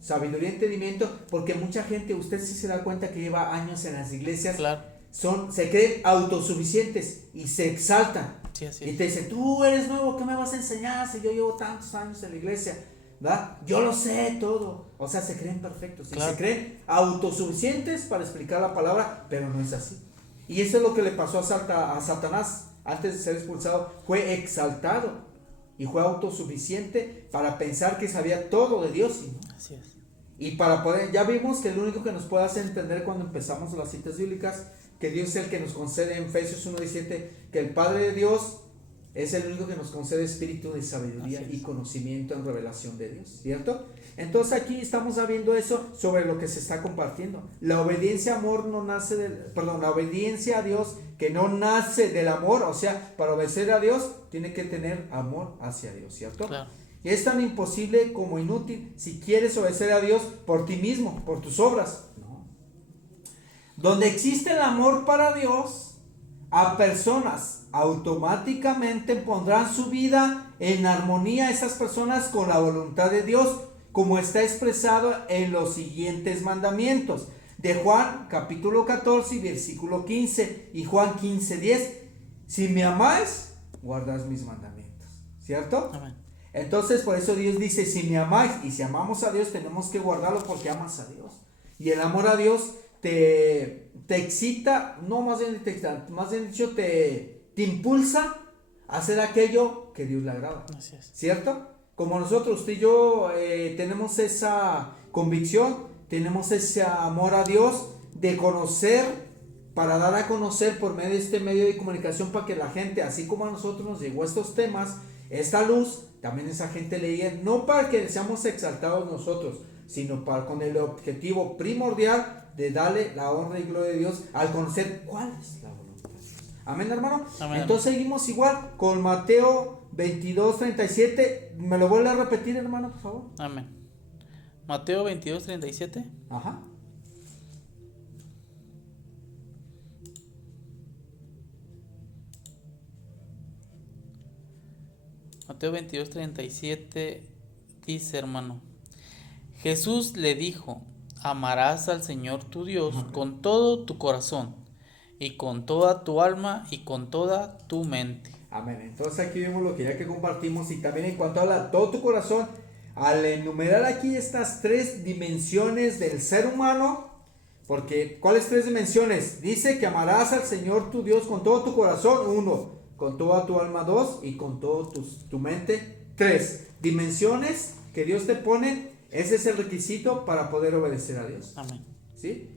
sabiduría y entendimiento, porque mucha gente, usted sí se da cuenta que lleva años en las iglesias, Claro. se creen autosuficientes y se exaltan. Sí, así Y es. te dicen, tú eres nuevo, ¿qué me vas a enseñar si yo llevo tantos años en la iglesia? ¿verdad? Yo lo sé todo. O sea, se creen perfectos. Claro. Se creen autosuficientes para explicar la palabra, pero no es así. Y eso es lo que le pasó a Satanás. Antes de ser expulsado, fue exaltado y fue autosuficiente para pensar que sabía todo de Dios. ¿Sí? Así es. Y para poder, ya vimos que el único que nos puede hacer entender cuando empezamos las citas bíblicas, que Dios es el que nos concede en Efesios 1:17, que el Padre de Dios es el único que nos concede espíritu de sabiduría y conocimiento en revelación de Dios, ¿cierto? Entonces aquí estamos viendo eso sobre lo que se está compartiendo. La obediencia a amor no nace la obediencia a Dios que no nace del amor, o sea, para obedecer a Dios tiene que tener amor hacia Dios, ¿cierto? Claro. Y es tan imposible como inútil si quieres obedecer a Dios por ti mismo, por tus obras. No. Donde existe el amor para Dios, a personas, automáticamente pondrán su vida en armonía esas personas con la voluntad de Dios, como está expresado en los siguientes mandamientos de Juan capítulo 14 versículo 15 y Juan 15:10. Si me amáis, guardad mis mandamientos, ¿cierto? Amén. Entonces por eso Dios dice, si me amáis, y si amamos a Dios tenemos que guardarlo porque amas a Dios. Y el amor a Dios te excita, no más bien te excita, más bien dicho te impulsa a hacer aquello que Dios le agrada. Así es. ¿Cierto? Como nosotros, usted y yo tenemos esa convicción, tenemos ese amor a Dios de conocer, para dar a conocer por medio de este medio de comunicación, para que la gente, así como a nosotros nos llegó estos temas, esta luz, también esa gente le llegue, no para que seamos exaltados nosotros, sino con el objetivo primordial de darle la honra y gloria de Dios al conocer cuál es la voluntad de Dios. Amén, hermano. Amén. Entonces seguimos igual con Mateo 22:37. ¿Me lo vuelve a repetir, hermano, por favor? Amén. Mateo 22:37. Ajá. Mateo 22:37 dice, hermano: Jesús le dijo: amarás al Señor tu Dios con todo tu corazón, y con toda tu alma, y con toda tu mente. Amén. Entonces aquí vemos lo que ya que compartimos, y también en cuanto a todo tu corazón, al enumerar aquí estas tres dimensiones del ser humano, porque ¿cuáles tres dimensiones? Dice que amarás al Señor tu Dios con todo tu corazón, 1, con toda tu alma, 2, y con todo tu mente, 3. Dimensiones que Dios te pone, ese es el requisito para poder obedecer a Dios. Amén. ¿Sí?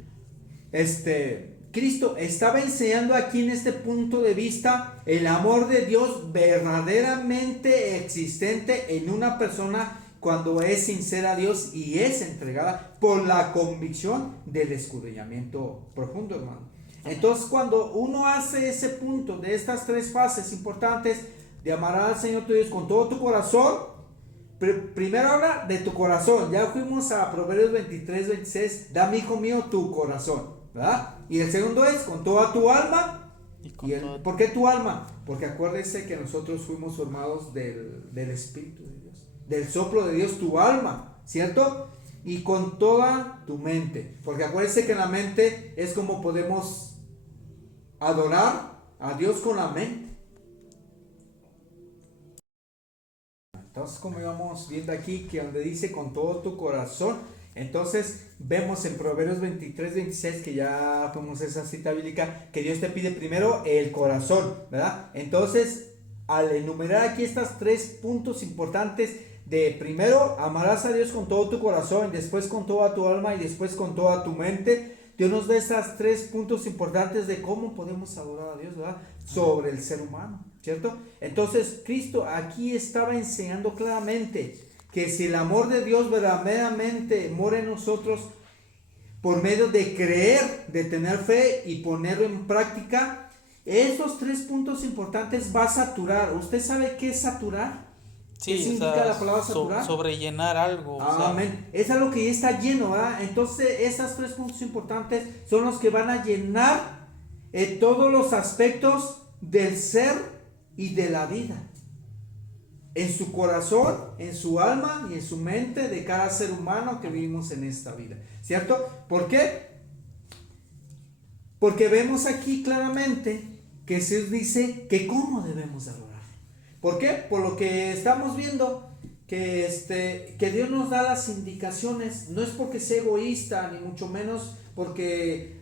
Cristo estaba enseñando aquí en este punto de vista el amor de Dios verdaderamente existente en una persona cuando es sincera a Dios y es entregada por la convicción del escudriñamiento profundo, hermano. Entonces cuando uno hace ese punto de estas tres fases importantes de amar al Señor tu Dios con todo tu corazón, primero habla de tu corazón. Ya fuimos a Proverbios 23:26, dame, hijo mío, tu corazón, ¿verdad? Y el segundo es con toda tu alma. ¿Por qué tu alma? Porque acuérdese que nosotros fuimos formados del Espíritu de Dios, del soplo de Dios, tu alma, ¿cierto? Y con toda tu mente, porque acuérdese que en la mente es como podemos adorar a Dios, con la mente. Entonces, como íbamos viendo aquí, que donde dice con todo tu corazón, entonces vemos en Proverbios 23:26, que ya fuimos esa cita bíblica, que Dios te pide primero el corazón, ¿verdad? Entonces, al enumerar aquí estos tres puntos importantes de primero amarás a Dios con todo tu corazón, después con toda tu alma y después con toda tu mente, Dios nos da estos tres puntos importantes de cómo podemos adorar a Dios, ¿verdad? Sobre el ser humano, ¿cierto? Entonces Cristo aquí estaba enseñando claramente que si el amor de Dios verdaderamente mora en nosotros por medio de creer, de tener fe y ponerlo en práctica, esos tres puntos importantes va a saturar. ¿Usted sabe qué es saturar? Sí, ¿Qué significa la palabra saturar? Sobrellenar algo. Amén. Es algo que ya está lleno, ¿verdad? Entonces, esos tres puntos importantes son los que van a llenar todos los aspectos del ser y de la vida. En su corazón, en su alma y en su mente de cada ser humano que vivimos en esta vida. ¿Cierto? ¿Por qué? Porque vemos aquí claramente que se dice que cómo debemos adorar. ¿Por qué? Por lo que estamos viendo que Dios nos da las indicaciones. No es porque sea egoísta, ni mucho menos porque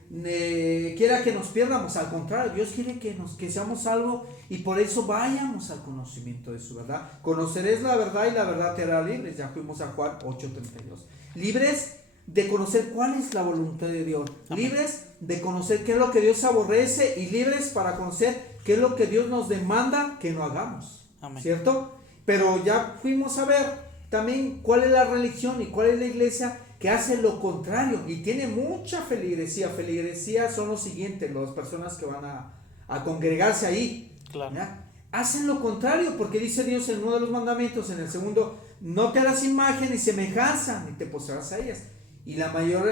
quiera que nos pierdamos. Al contrario, Dios quiere que seamos salvos y por eso vayamos al conocimiento de su verdad. Conoceréis la verdad y la verdad te hará libres. Ya fuimos a Juan 8:32. Libres de conocer cuál es la voluntad de Dios. Amén. Libres de conocer qué es lo que Dios aborrece y libres para conocer qué es lo que Dios nos demanda que no hagamos. Amén. ¿Cierto? Pero ya fuimos a ver también cuál es la religión y cuál es la iglesia que hace lo contrario y tiene mucha feligresía. Feligresía son los siguientes, las personas que van a congregarse ahí. Claro. ¿Ya? Hacen lo contrario porque dice Dios en uno de los mandamientos, en el segundo, no te harás imagen ni semejanza ni te postrarás a ellas. Y la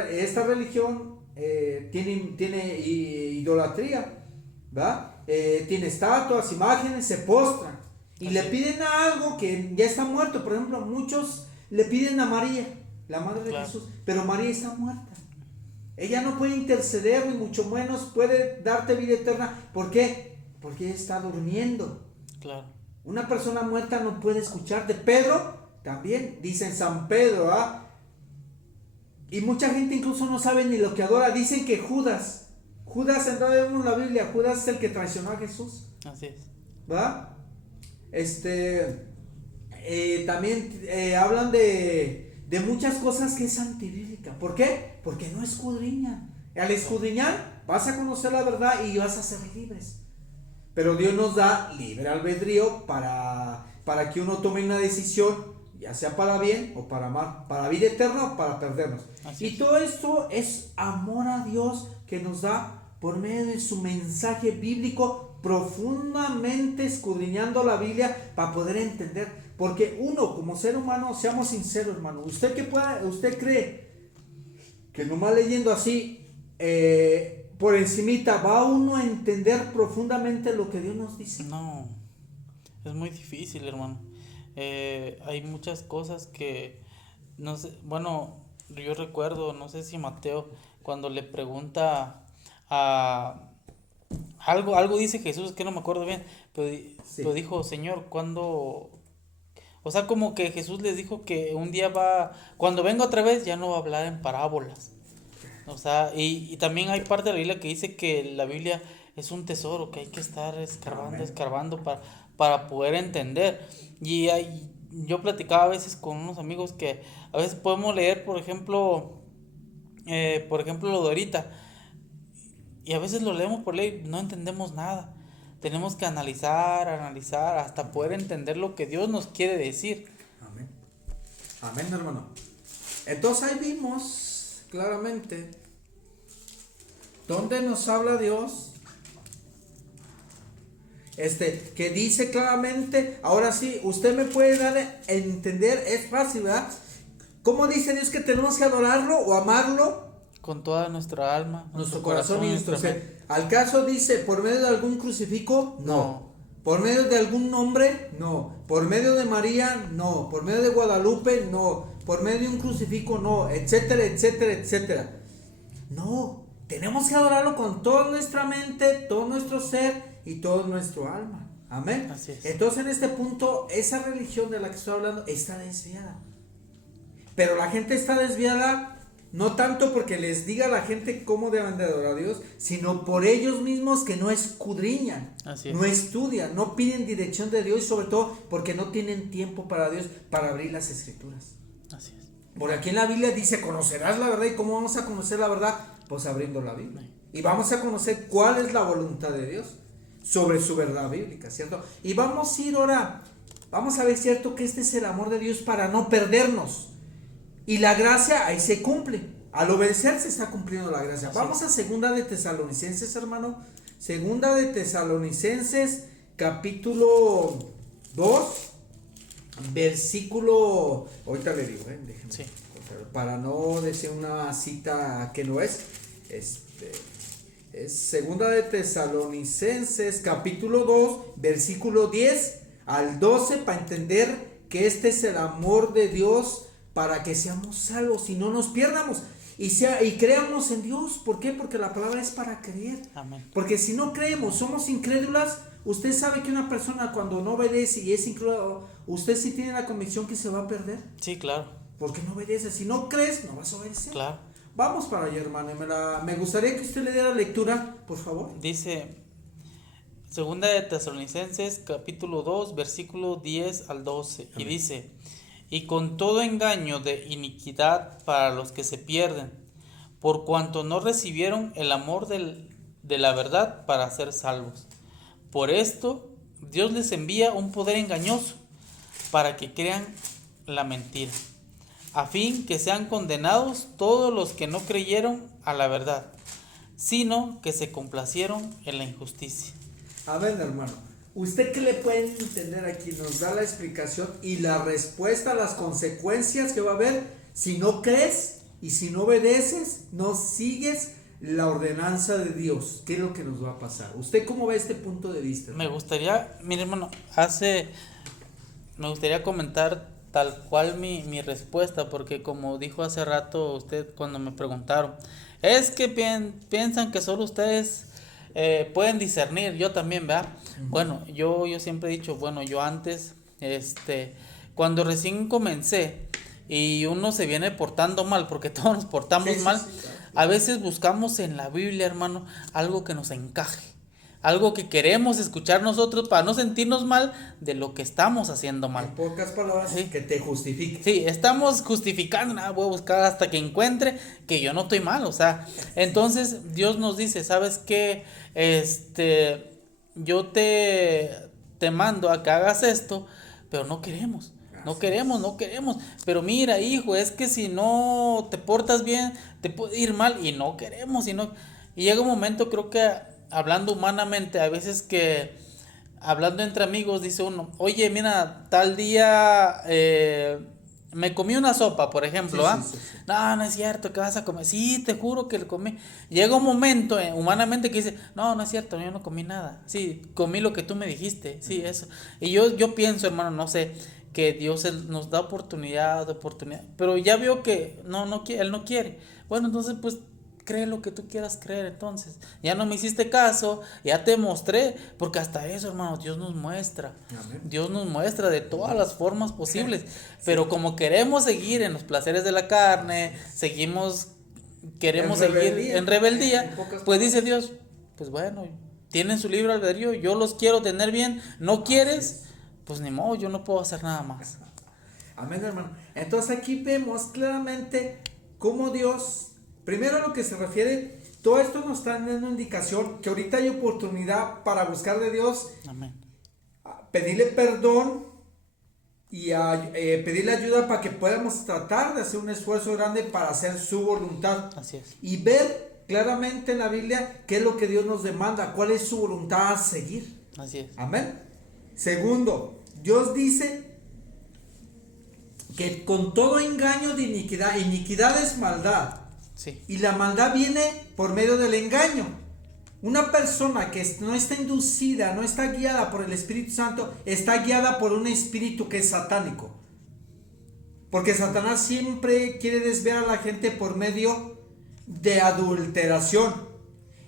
esta religión tiene idolatría, ¿verdad? tiene estatuas, imágenes, se postran y Así le es. piden a algo que ya está muerto. Por ejemplo, muchos le piden a María, la madre de Claro. Jesús, pero María está muerta. Ella no puede interceder, ni mucho menos puede darte vida eterna. ¿Por qué? Porque ella está durmiendo. Claro. Una persona muerta no puede escucharte. Pedro también, dice en San Pedro, y mucha gente incluso no sabe ni lo que adora. Dicen que Judas, entonces vemos la Biblia, Judas es el que traicionó a Jesús, Así es. ¿verdad? También hablan de muchas cosas que es antibíblica. ¿Por qué? Porque no escudriñan. Al escudriñar vas a conocer la verdad y vas a ser libres. Pero Dios nos da libre albedrío para que uno tome una decisión, ya sea para bien o para mal, para vida eterna o para perdernos. Así Y es. todo esto es amor a Dios que nos da por medio de su mensaje bíblico, profundamente escudriñando la Biblia para poder entender. Porque uno, como ser humano, seamos sinceros, hermano, usted cree que nomás leyendo así, por encimita, va uno a entender profundamente lo que Dios nos dice. No, es muy difícil, hermano. Hay muchas cosas que, no sé, bueno, yo recuerdo, no sé si Mateo, cuando le pregunta a algo dice Jesús, que no me acuerdo bien, pero dijo, Señor, ¿cuándo? O sea, como que Jesús les dijo que un día cuando venga otra vez, ya no va a hablar en parábolas. O sea, y también hay parte de la Biblia que dice que la Biblia es un tesoro que hay que estar escarbando para poder entender. Yo platicaba a veces con unos amigos que a veces podemos leer, por ejemplo, lo de ahorita, y a veces lo leemos por ley, no entendemos nada. Tenemos que analizar hasta poder entender lo que Dios nos quiere decir. Amén. Amén, hermano. Entonces ahí vimos claramente donde nos habla Dios. Que dice claramente, ahora sí, usted me puede dar a entender, es fácil, ¿verdad? ¿Cómo dice Dios que tenemos que adorarlo o amarlo? Con toda nuestra alma, Nuestro corazón y nuestro nuestra ser. ¿Al caso dice por medio de algún crucifijo? No. ¿Por medio de algún nombre? No. ¿Por medio de María? No. ¿Por medio de Guadalupe? No. ¿Por medio de un crucifijo? No. Etcétera, etcétera, etcétera. No. Tenemos que adorarlo con toda nuestra mente, todo nuestro ser y todo nuestro alma. Amén. Así es. Entonces en este punto, esa religión de la que estoy hablando está desviada. Pero la gente está desviada no tanto porque les diga a la gente cómo deben de adorar a Dios, sino por ellos mismos que no escudriñan, Así es. no estudian, no piden dirección de Dios y sobre todo porque no tienen tiempo para Dios, para abrir las escrituras. Así es. Porque aquí en la Biblia dice, conocerás la verdad. ¿Y cómo vamos a conocer la verdad? Pues abriendo la Biblia. Y vamos a conocer cuál es la voluntad de Dios sobre su verdad bíblica, ¿cierto? Y vamos a ir ahora, vamos a ver, ¿cierto? Que este es el amor de Dios para no perdernos. Y la gracia ahí se cumple. Al obedecer se está cumpliendo la gracia. Así Vamos a Segunda de Tesalonicenses, hermano. Segunda de Tesalonicenses, capítulo 2, versículo... Ahorita le digo, déjenme, Sí. para no decir una cita que no es. Es Segunda de Tesalonicenses, capítulo 2, versículo 10 al 12, para entender que este es el amor de Dios para que seamos salvos y no nos pierdamos y creamos en Dios. ¿Por qué? Porque la palabra es para creer. Amén. Porque si no creemos, somos incrédulas. Usted sabe que una persona cuando no obedece y es incrédulo, usted sí tiene la convicción que se va a perder. Sí, claro. Porque no obedece. Si no crees, no vas a obedecer. Claro. Vamos para allá, hermano. Me gustaría que usted le diera lectura, por favor. Dice Segunda de Tesalonicenses, capítulo 2, versículo 10 al 12. Amén. Y dice: y con todo engaño de iniquidad para los que se pierden, por cuanto no recibieron el amor de la verdad para ser salvos. Por esto Dios les envía un poder engañoso para que crean la mentira, a fin que sean condenados todos los que no creyeron a la verdad, sino que se complacieron en la injusticia. A ver, hermano, ¿usted qué le puede entender aquí? Nos da la explicación y la respuesta a las consecuencias que va a haber si no crees y si no obedeces, no sigues la ordenanza de Dios, ¿qué es lo que nos va a pasar? ¿Usted cómo ve este punto de vista? Me gustaría, mire hermano, me gustaría comentar tal cual mi respuesta, porque como dijo hace rato usted cuando me preguntaron, es que piensan que solo ustedes pueden discernir, yo también, ¿verdad? Bueno, yo siempre he dicho, bueno, yo antes, cuando recién comencé y uno se viene portando mal, porque todos nos portamos mal, Claro. a veces buscamos en la Biblia, hermano, algo que nos encaje. Algo que queremos escuchar nosotros para no sentirnos mal de lo que estamos haciendo mal. En pocas palabras, Sí. que te justifique. Sí, estamos justificando, voy a buscar hasta que encuentre que yo no estoy mal, o sea, entonces Dios nos dice, ¿sabes qué? Yo te mando a que hagas esto, pero no queremos. No queremos, pero mira, hijo, es que si no te portas bien, te puede ir mal y no queremos, y llega un momento, creo que hablando humanamente, a veces que hablando entre amigos dice uno, oye, mira, tal día me comí una sopa, por ejemplo, Sí, ¿ah? sí, sí, sí. No, no es cierto, ¿qué vas a comer? Sí, te juro que lo comí. Llega un momento humanamente que dice, no es cierto, yo no comí nada. Sí, comí lo que tú me dijiste, sí, eso. Y yo pienso, hermano, no sé, que Dios nos da oportunidad, pero ya veo que Él no quiere. Bueno, entonces pues cree lo que tú quieras creer, entonces. Ya no me hiciste caso, ya te mostré, porque hasta eso, hermano, Dios nos muestra. Amén. Dios nos muestra de todas las formas posibles, pero como queremos seguir en los placeres de la carne, queremos En seguir rebeldía. en rebeldía, En pocas pues dice Dios, pues bueno, tienen su libre albedrío, yo los quiero tener bien, no quieres, pues ni modo, yo no puedo hacer nada más. Amén, hermano. Entonces aquí vemos claramente cómo Dios, primero lo que se refiere, todo esto nos está dando una indicación que ahorita hay oportunidad para buscar de Dios, Amén. pedirle perdón y pedirle ayuda para que podamos tratar de hacer un esfuerzo grande para hacer su voluntad. Así es. Y ver claramente en la Biblia qué es lo que Dios nos demanda, cuál es su voluntad a seguir. Así es. Amén. Segundo, Dios dice que con todo engaño de iniquidad es maldad. Sí. Y la maldad viene por medio del engaño. Una persona que no está inducida, no está guiada por el Espíritu Santo, está guiada por un espíritu que es satánico. Porque Satanás siempre quiere desviar a la gente por medio de adulteración.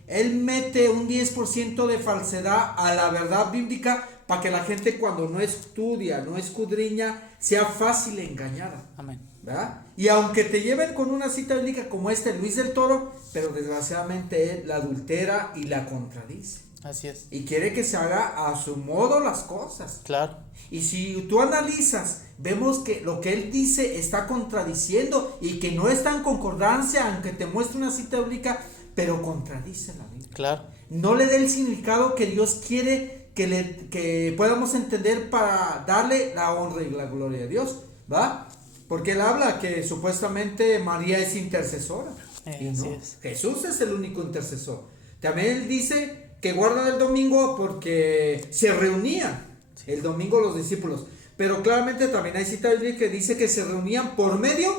Él mete un 10% de falsedad a la verdad bíblica para que la gente cuando no estudia, no escudriña, sea fácil engañada. Amén. ¿Verdad? Y aunque te lleven con una cita bíblica como Luis del Toro, pero desgraciadamente él la adultera y la contradice. Así es. Y quiere que se haga a su modo las cosas. Claro. Y si tú analizas, vemos que lo que él dice está contradiciendo y que no está en concordancia, aunque te muestre una cita bíblica, pero contradice la Biblia. Claro. No le dé el significado que Dios quiere que podamos entender para darle la honra y la gloria a Dios, ¿va? Porque él habla que supuestamente María es intercesora. Y así no, es. Jesús es el único intercesor. También él dice que guarda el domingo porque se reunían el domingo los discípulos. Pero claramente también hay cita bíblica que dice que se reunían por miedo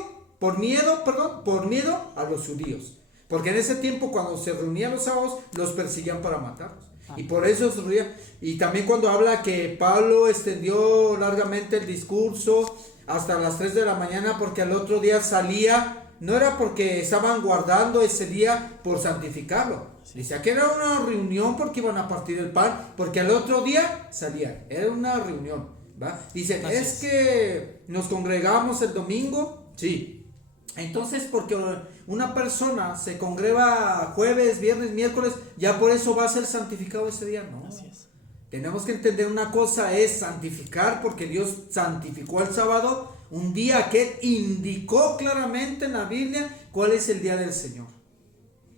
a los judíos. Porque en ese tiempo cuando se reunían los sábados, los perseguían para matarlos. Y por eso se reunían. Y también cuando habla que Pablo extendió largamente el discurso hasta las 3 de la mañana porque al otro día salía, no era porque estaban guardando ese día por santificarlo. Dice que era una reunión porque iban a partir el pan, porque al otro día salían. Era una reunión, ¿va? Dice, es que nos congregamos el domingo, sí. Entonces, porque una persona se congrega jueves, viernes, miércoles, ya por eso va a ser santificado ese día, ¿no? Así es. Tenemos que entender una cosa, es santificar, porque Dios santificó el sábado, un día que indicó claramente en la Biblia cuál es el día del Señor.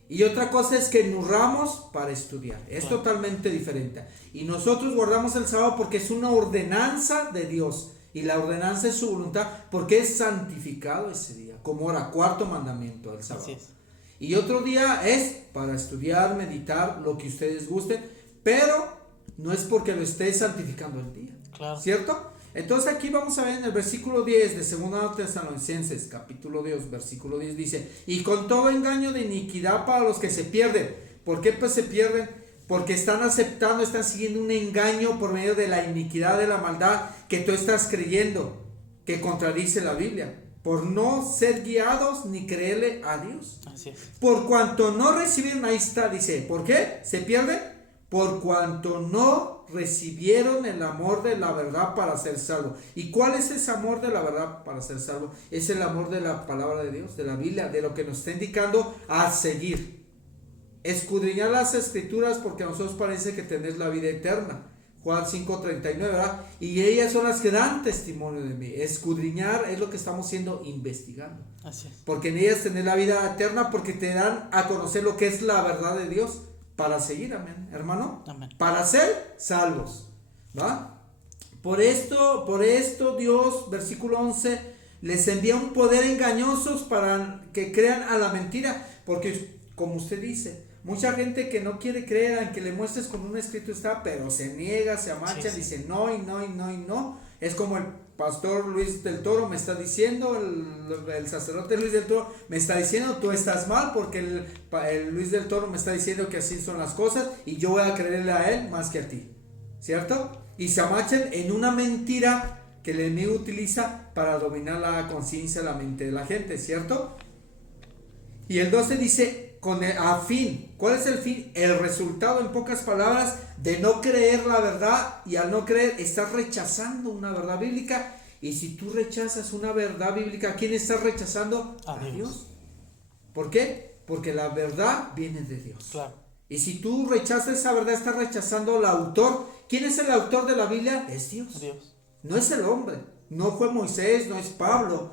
Y otra cosa es que nurramos para estudiar, es totalmente diferente. Y nosotros guardamos el sábado porque es una ordenanza de Dios. Y la ordenanza es su voluntad porque es santificado ese día, como ahora, cuarto mandamiento del sábado. Así es. Y otro día es para estudiar, meditar, lo que ustedes gusten, pero no es porque lo esté santificando el día. Claro. ¿Cierto? Entonces aquí vamos a ver en el versículo 10 de 2 Tesalonicenses, capítulo 10, versículo 10 dice, y con todo engaño de iniquidad para los que se pierden. ¿Por qué pues se pierden? Porque están aceptando, están siguiendo un engaño por medio de la iniquidad, de la maldad que tú estás creyendo, que contradice la Biblia, por no ser guiados ni creerle a Dios. Así es. Por cuanto no recibieron, ahí está, dice, ¿por qué se pierden? Por cuanto no recibieron el amor de la verdad para ser salvo. ¿Y cuál es ese amor de la verdad para ser salvo? Es el amor de la palabra de Dios, de la Biblia, de lo que nos está indicando a seguir. Escudriñar las escrituras porque a nosotros parece que tenés la vida eterna. Juan 5:39, ¿verdad? Y ellas son las que dan testimonio de mí. Escudriñar es lo que estamos haciendo, investigando. Así es. Porque en ellas tenés la vida eterna, porque te dan a conocer lo que es la verdad de Dios para seguir, amén, hermano. Amén. Para ser salvos, ¿va? Por esto Dios, versículo 11, les envía un poder engañosos para que crean a la mentira, porque como usted dice, mucha gente que no quiere creer, aunque le muestres con un escrito está, pero se niega, se amacha, dice no y no y no y no. Es como el pastor Luis del Toro me está diciendo, el sacerdote Luis del Toro me está diciendo, tú estás mal porque el Luis del Toro me está diciendo que así son las cosas y yo voy a creerle a él más que a ti, ¿cierto? Y se amachan en una mentira que el enemigo utiliza para dominar la conciencia, la mente de la gente, ¿cierto? Y el 12 dice, a fin, ¿cuál es el fin? El resultado, en pocas palabras, de no creer la verdad, y al no creer estás rechazando una verdad bíblica. Y si tú rechazas una verdad bíblica, ¿a quién estás rechazando? A Dios. ¿Por qué? Porque la verdad viene de Dios. Claro. Y si tú rechazas esa verdad, estás rechazando al autor. ¿Quién es el autor de la Biblia? Es Dios. Dios. No es el hombre, no fue Moisés, no es Pablo,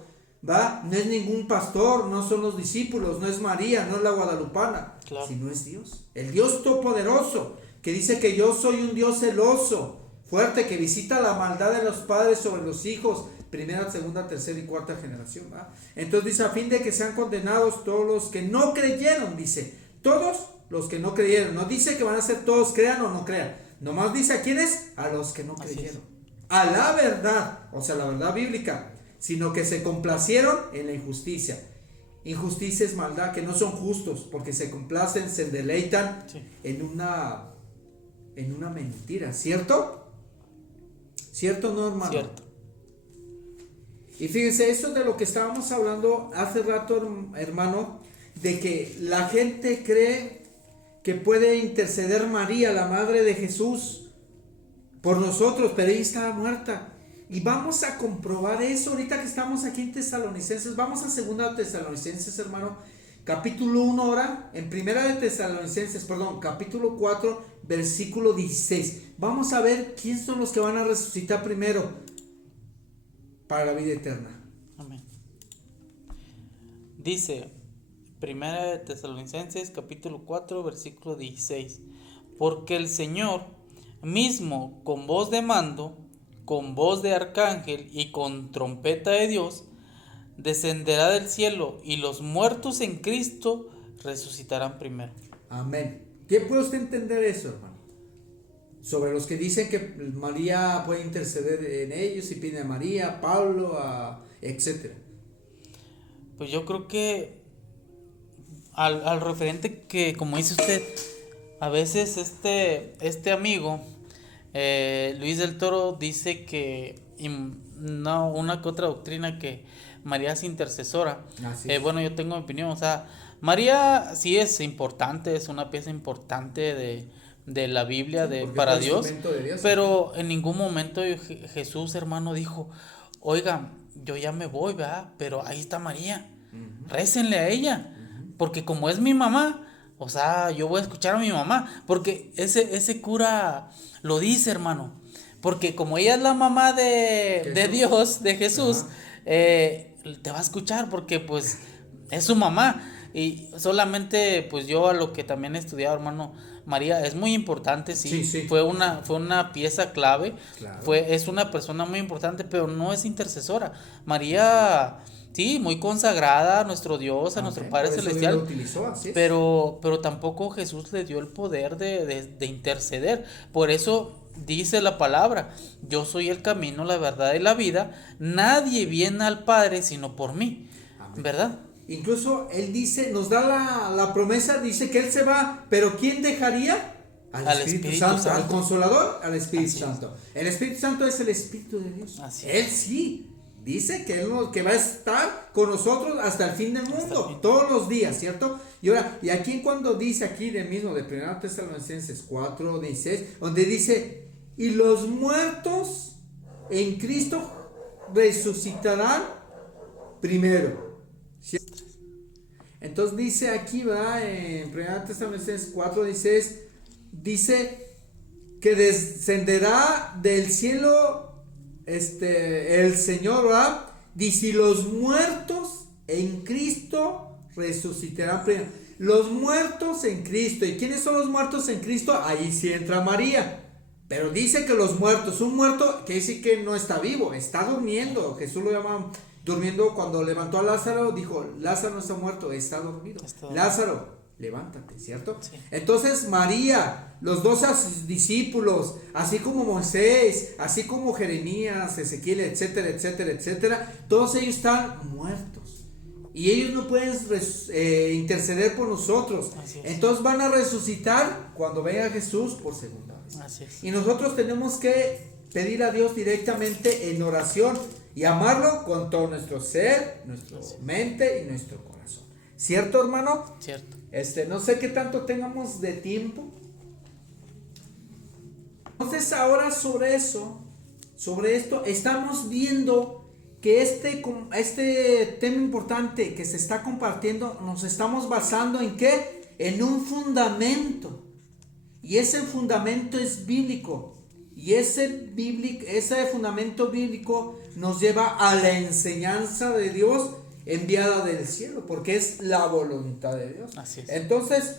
¿va? No es ningún pastor, no son los discípulos, no es María, no es la guadalupana, claro, sino es Dios, el Dios todopoderoso, que dice que yo soy un Dios celoso, fuerte, que visita la maldad de los padres sobre los hijos, primera, segunda, tercera y cuarta generación, ¿va? Entonces dice, a fin de que sean condenados todos los que no creyeron, dice, todos los que no creyeron, no dice que van a ser todos crean o no crean, nomás dice a quiénes, a los que no creyeron, a la verdad, o sea, la verdad bíblica, sino que se complacieron en la injusticia. Injusticia es maldad, que no son justos, porque se complacen, se deleitan en una mentira, ¿cierto? ¿Cierto o no, hermano? Cierto. Y fíjense, eso de lo que estábamos hablando hace rato, hermano, de que la gente cree que puede interceder María, la madre de Jesús, por nosotros, pero ella estaba muerta. Y vamos a comprobar eso ahorita que estamos aquí en Tesalonicenses. Vamos a 2 Tesalonicenses, hermano, capítulo 1 ahora, en 1 de Tesalonicenses, capítulo 4, versículo 16. Vamos a ver quiénes son los que van a resucitar primero para la vida eterna. Amén. Dice, 1 de Tesalonicenses, capítulo 4, versículo 16. Porque el Señor mismo, con voz de mando, con voz de arcángel y con trompeta de Dios, descenderá del cielo, y los muertos en Cristo resucitarán primero. Amén. ¿Qué puede usted entender eso, hermano? Sobre los que dicen que María puede interceder en ellos y pide a María, Pablo, etcétera. Pues yo creo que al referente que, como dice usted, a veces este amigo Luis del Toro dice que una que otra doctrina que María es intercesora. Bueno, yo tengo mi opinión, o sea, María sí es importante, es una pieza importante de la Biblia, para Dios, pero en ningún momento Jesús, hermano, dijo, oiga, yo ya me voy, ¿verdad? Pero ahí está María, récenle a ella, porque como es mi mamá, o sea, yo voy a escuchar a mi mamá, porque ese cura lo dice, hermano, porque como ella es la mamá de Dios, de Jesús, te va a escuchar, porque pues es su mamá. Y solamente pues yo a lo que también he estudiado, hermano, María es muy importante, sí. Fue una pieza clave, claro. Es una persona muy importante, pero no es intercesora. María, sí, muy consagrada a nuestro Dios, a nuestro Padre Celestial, lo utilizó, pero tampoco Jesús le dio el poder de interceder. Por eso dice la palabra, yo soy el camino, la verdad y la vida, nadie viene al Padre sino por mí, Amén. ¿verdad? Incluso Él dice, nos da la promesa, dice que Él se va, pero ¿quién dejaría? Al Espíritu Santo, al Consolador, al Espíritu Así es. Santo. El Espíritu Santo es el Espíritu de Dios. Así Él es. sí, dice que que va a estar con nosotros hasta el fin del Hasta el mundo, fin. todos los días, ¿cierto? Y ahora, y aquí cuando dice aquí de mismo, de 1 Tesalonicenses 4, 16, donde dice, y los muertos en Cristo resucitarán primero. Entonces dice aquí, va en 1 Tesalonicenses 4, 16, dice que descenderá del cielo el Señor, ¿verdad? Dice, y los muertos en Cristo resucitarán primero. Los muertos en Cristo. ¿Y quiénes son los muertos en Cristo? Ahí sí entra María. Pero dice que los muertos, un muerto que dice que no está vivo, está durmiendo. Jesús lo llama durmiendo. Cuando levantó a Lázaro, dijo, Lázaro no está muerto, está dormido. Lázaro, levántate, ¿cierto? Sí. Entonces María, los 12 discípulos, así como Moisés, así como Jeremías, Ezequiel, etcétera, etcétera, etcétera, todos ellos están muertos. Y ellos no pueden interceder por nosotros. Entonces van a resucitar cuando venga Jesús por segunda vez. Así es. Y nosotros tenemos que pedir a Dios directamente en oración y amarlo con todo nuestro ser, nuestra mente y nuestro corazón. ¿Cierto, hermano? Cierto. No sé qué tanto tengamos de tiempo. Entonces ahora sobre esto, estamos viendo que este tema importante que se está compartiendo, nos estamos basando en ¿qué? En un fundamento. Y ese fundamento es bíblico. Y ese fundamento bíblico nos lleva a la enseñanza de Dios enviada del cielo, porque es la voluntad de Dios. Así es. Entonces,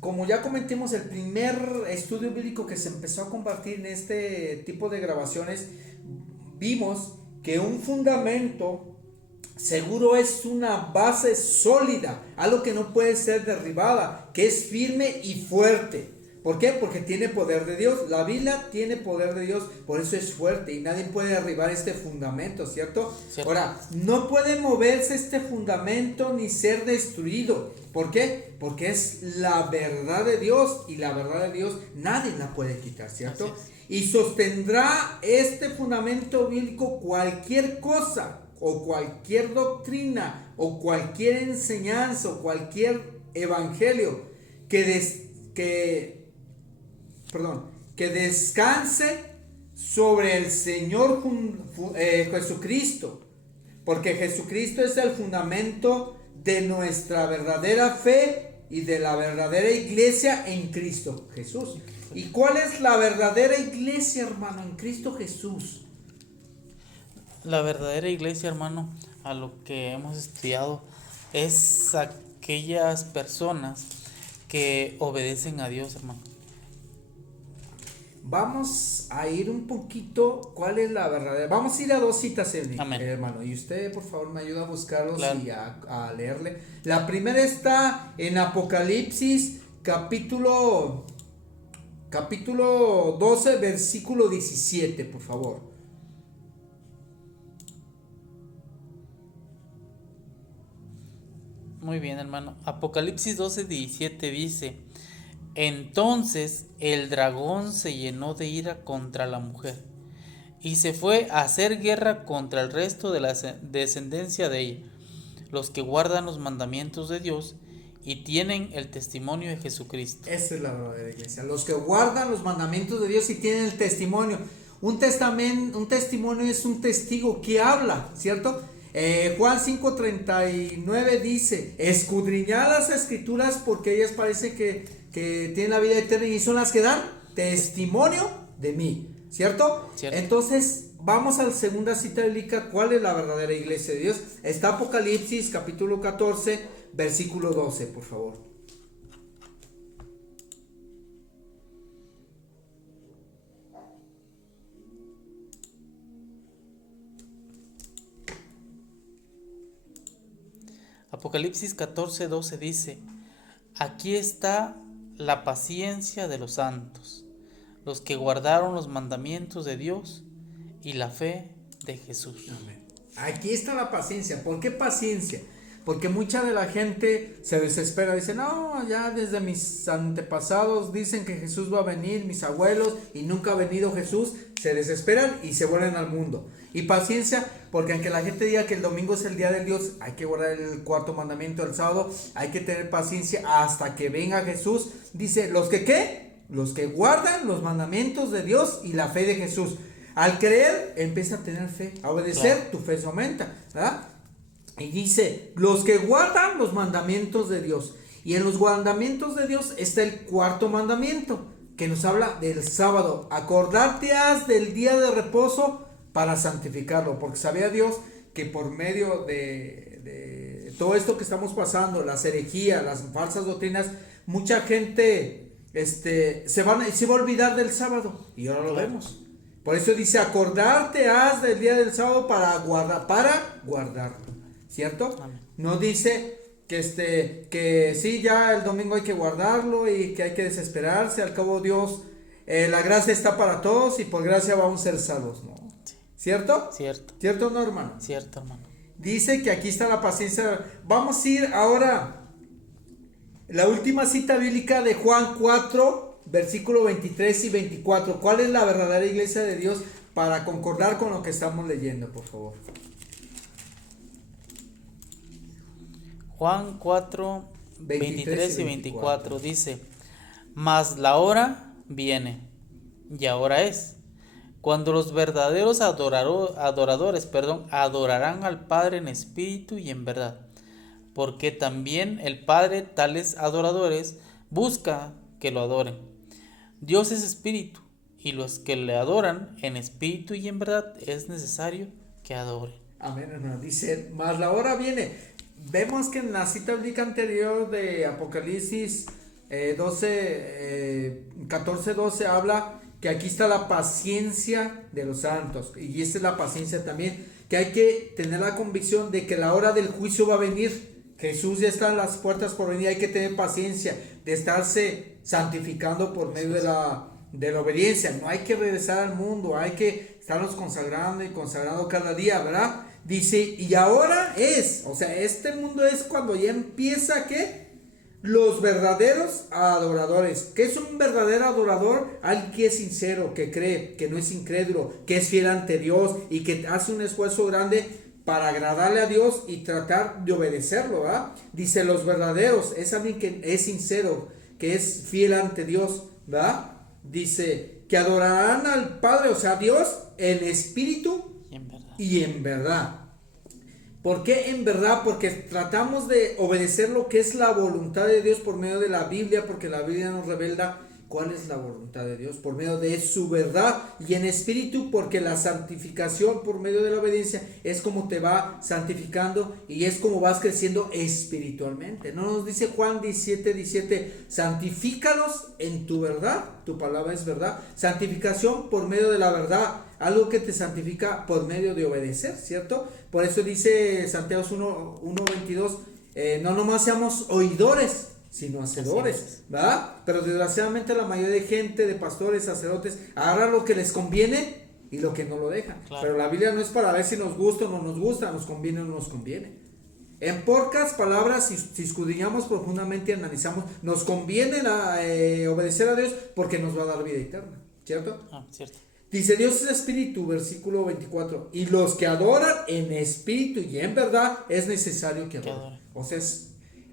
como ya comentamos, el primer estudio bíblico que se empezó a compartir en este tipo de grabaciones, vimos que un fundamento seguro es una base sólida, algo que no puede ser derribada, que es firme y fuerte. ¿Por qué? Porque tiene poder de Dios. La Biblia tiene poder de Dios, por eso es fuerte y nadie puede derribar este fundamento, ¿cierto? Cierto. Ahora, no puede moverse este fundamento ni ser destruido. ¿Por qué? Porque es la verdad de Dios y la verdad de Dios nadie la puede quitar, ¿cierto? Y sostendrá este fundamento bíblico cualquier cosa o cualquier doctrina o cualquier enseñanza o cualquier evangelio que descanse sobre el Señor Jesucristo, porque Jesucristo es el fundamento de nuestra verdadera fe y de la verdadera iglesia en Cristo Jesús. ¿Y cuál es la verdadera iglesia, hermano, en Cristo Jesús? La verdadera iglesia, hermano, a lo que hemos estudiado, es aquellas personas que obedecen a Dios, hermano. Vamos a ir un poquito, ¿cuál es la verdadera? Vamos a ir a dos citas, hermano, y usted por favor me ayuda a buscarlos. Claro. Y a leerle. La primera está en Apocalipsis capítulo 12, versículo 17, por favor. Muy bien, hermano. Apocalipsis 12, 17 dice: entonces el dragón se llenó de ira contra la mujer y se fue a hacer guerra contra el resto de la descendencia de ella, los que guardan los mandamientos de Dios y tienen el testimonio de Jesucristo. Esa es la verdadera iglesia, los que guardan los mandamientos de Dios y tienen el testimonio. Un testimonio es un testigo que habla, ¿cierto? Juan 5:39 dice: escudriñad las escrituras porque ellas parece que tienen la vida eterna y son las que dan testimonio de mí, ¿cierto? ¿Cierto? Entonces vamos a la segunda cita bíblica. ¿Cuál es la verdadera iglesia de Dios? Está Apocalipsis capítulo 14 versículo 12, por favor. Apocalipsis 14, 12 dice: aquí está la paciencia de los santos, los que guardaron los mandamientos de Dios y la fe de Jesús. Amén. Aquí está la paciencia. ¿Por qué paciencia? Porque mucha de la gente se desespera, dice, no, ya desde mis antepasados dicen que Jesús va a venir, mis abuelos, y nunca ha venido Jesús, se desesperan y se vuelven al mundo. Y paciencia, porque aunque la gente diga que el domingo es el día de Dios, hay que guardar el cuarto mandamiento el sábado, hay que tener paciencia hasta que venga Jesús. Dice, ¿los que qué? Los que guardan los mandamientos de Dios y la fe de Jesús. Al creer, empieza a tener fe, a obedecer, claro. Tu fe se aumenta, ¿verdad? Y dice, los que guardan los mandamientos de Dios. Y en los mandamientos de Dios está el cuarto mandamiento, que nos habla del sábado. Acordarte has del día de reposo para santificarlo. Porque sabía Dios que por medio de todo esto que estamos pasando, las herejías, las falsas doctrinas, mucha gente se va a olvidar del sábado. Y ahora lo vemos. Por eso dice, acordarte has del día del sábado para guardarlo. ¿Cierto? Amén. No dice que sí, ya el domingo hay que guardarlo y que hay que desesperarse. Al cabo Dios, la gracia está para todos y por gracia vamos a ser salvos, ¿no? Sí. ¿Cierto? Cierto. ¿Cierto, no, hermano? Cierto, hermano. Dice que aquí está la paciencia. Vamos a ir ahora la última cita bíblica de Juan 4, versículo 23 y 24. ¿Cuál es la verdadera iglesia de Dios? Para concordar con lo que estamos leyendo, por favor. Juan 4, 23 y 24 dice, mas la hora viene, y ahora es, cuando los verdaderos adoradores adorarán al Padre en espíritu y en verdad, porque también el Padre tales adoradores busca que lo adoren. Dios es espíritu, y los que le adoran en espíritu y en verdad es necesario que adoren. Amén, hermano. Dice, mas la hora viene. Vemos que en la cita bíblica anterior de Apocalipsis 14:12 habla que aquí está la paciencia de los santos. Y esta es la paciencia también, que hay que tener la convicción de que la hora del juicio va a venir. Jesús ya está en las puertas por venir. Hay que tener paciencia de estarse santificando por medio de la obediencia. No hay que regresar al mundo, hay que estarnos consagrando y consagrando cada día, ¿verdad? Dice, y ahora es, o sea, este mundo es cuando ya empieza, ¿qué? Los verdaderos adoradores. ¿Qué es un verdadero adorador? Alguien que es sincero, que cree, que no es incrédulo, que es fiel ante Dios y que hace un esfuerzo grande para agradarle a Dios y tratar de obedecerlo, ¿verdad? Dice, los verdaderos, es alguien que es sincero, que es fiel ante Dios, ¿verdad? Dice, que adorarán al Padre, o sea, a Dios, en espíritu y en verdad. ¿Por qué en verdad? Porque tratamos de obedecer lo que es la voluntad de Dios por medio de la Biblia, porque la Biblia nos revela cuál es la voluntad de Dios por medio de su verdad, y en espíritu, porque la santificación por medio de la obediencia es como te va santificando y es como vas creciendo espiritualmente. ¿No nos dice Juan 17:17, santifícalos en tu verdad? Tu palabra es verdad. Santificación por medio de la verdad, algo que te santifica por medio de obedecer, ¿cierto? Por eso dice Santiago 1:22, no nomás seamos oidores, sino hacedores, ¿verdad? Pero desgraciadamente la mayoría de gente, de pastores, sacerdotes, agarran lo que les conviene y lo que no lo dejan. Claro. Pero la Biblia no es para ver si nos gusta o no nos gusta, nos conviene o no nos conviene. En pocas palabras, si escudriñamos profundamente y analizamos, nos conviene obedecer a Dios porque nos va a dar vida eterna, ¿cierto? Cierto. Dice, Dios es espíritu, versículo 24, y los que adoran en espíritu y en verdad es necesario que adoren. O sea,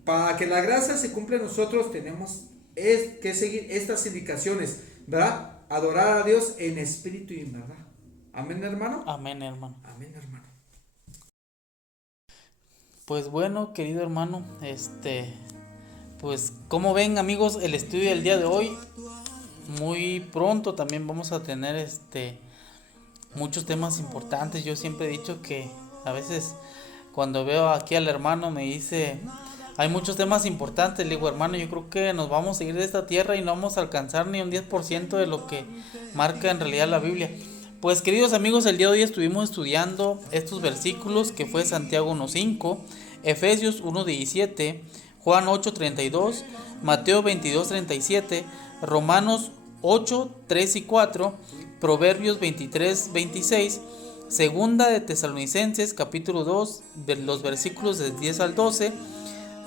para que la gracia se cumpla en nosotros tenemos que seguir estas indicaciones, ¿verdad? Adorar a Dios en espíritu y en verdad. Amén, hermano. Amén, hermano. Amén, hermano. Pues bueno, querido hermano, pues como ven, amigos, el estudio del día de hoy, muy pronto también vamos a tener muchos temas importantes. Yo siempre he dicho que a veces cuando veo aquí al hermano me dice, hay muchos temas importantes. Le digo, hermano, yo creo que nos vamos a ir de esta tierra y no vamos a alcanzar ni un 10% de lo que marca en realidad la Biblia. Pues queridos amigos, el día de hoy estuvimos estudiando estos versículos que fue Santiago 1:5, Efesios 1:17, Juan 8:32, Mateo 22:37, Romanos 8, 3 y 4, Proverbios 23, 26, Segunda de Tesalonicenses capítulo 2, de los versículos del 10 al 12,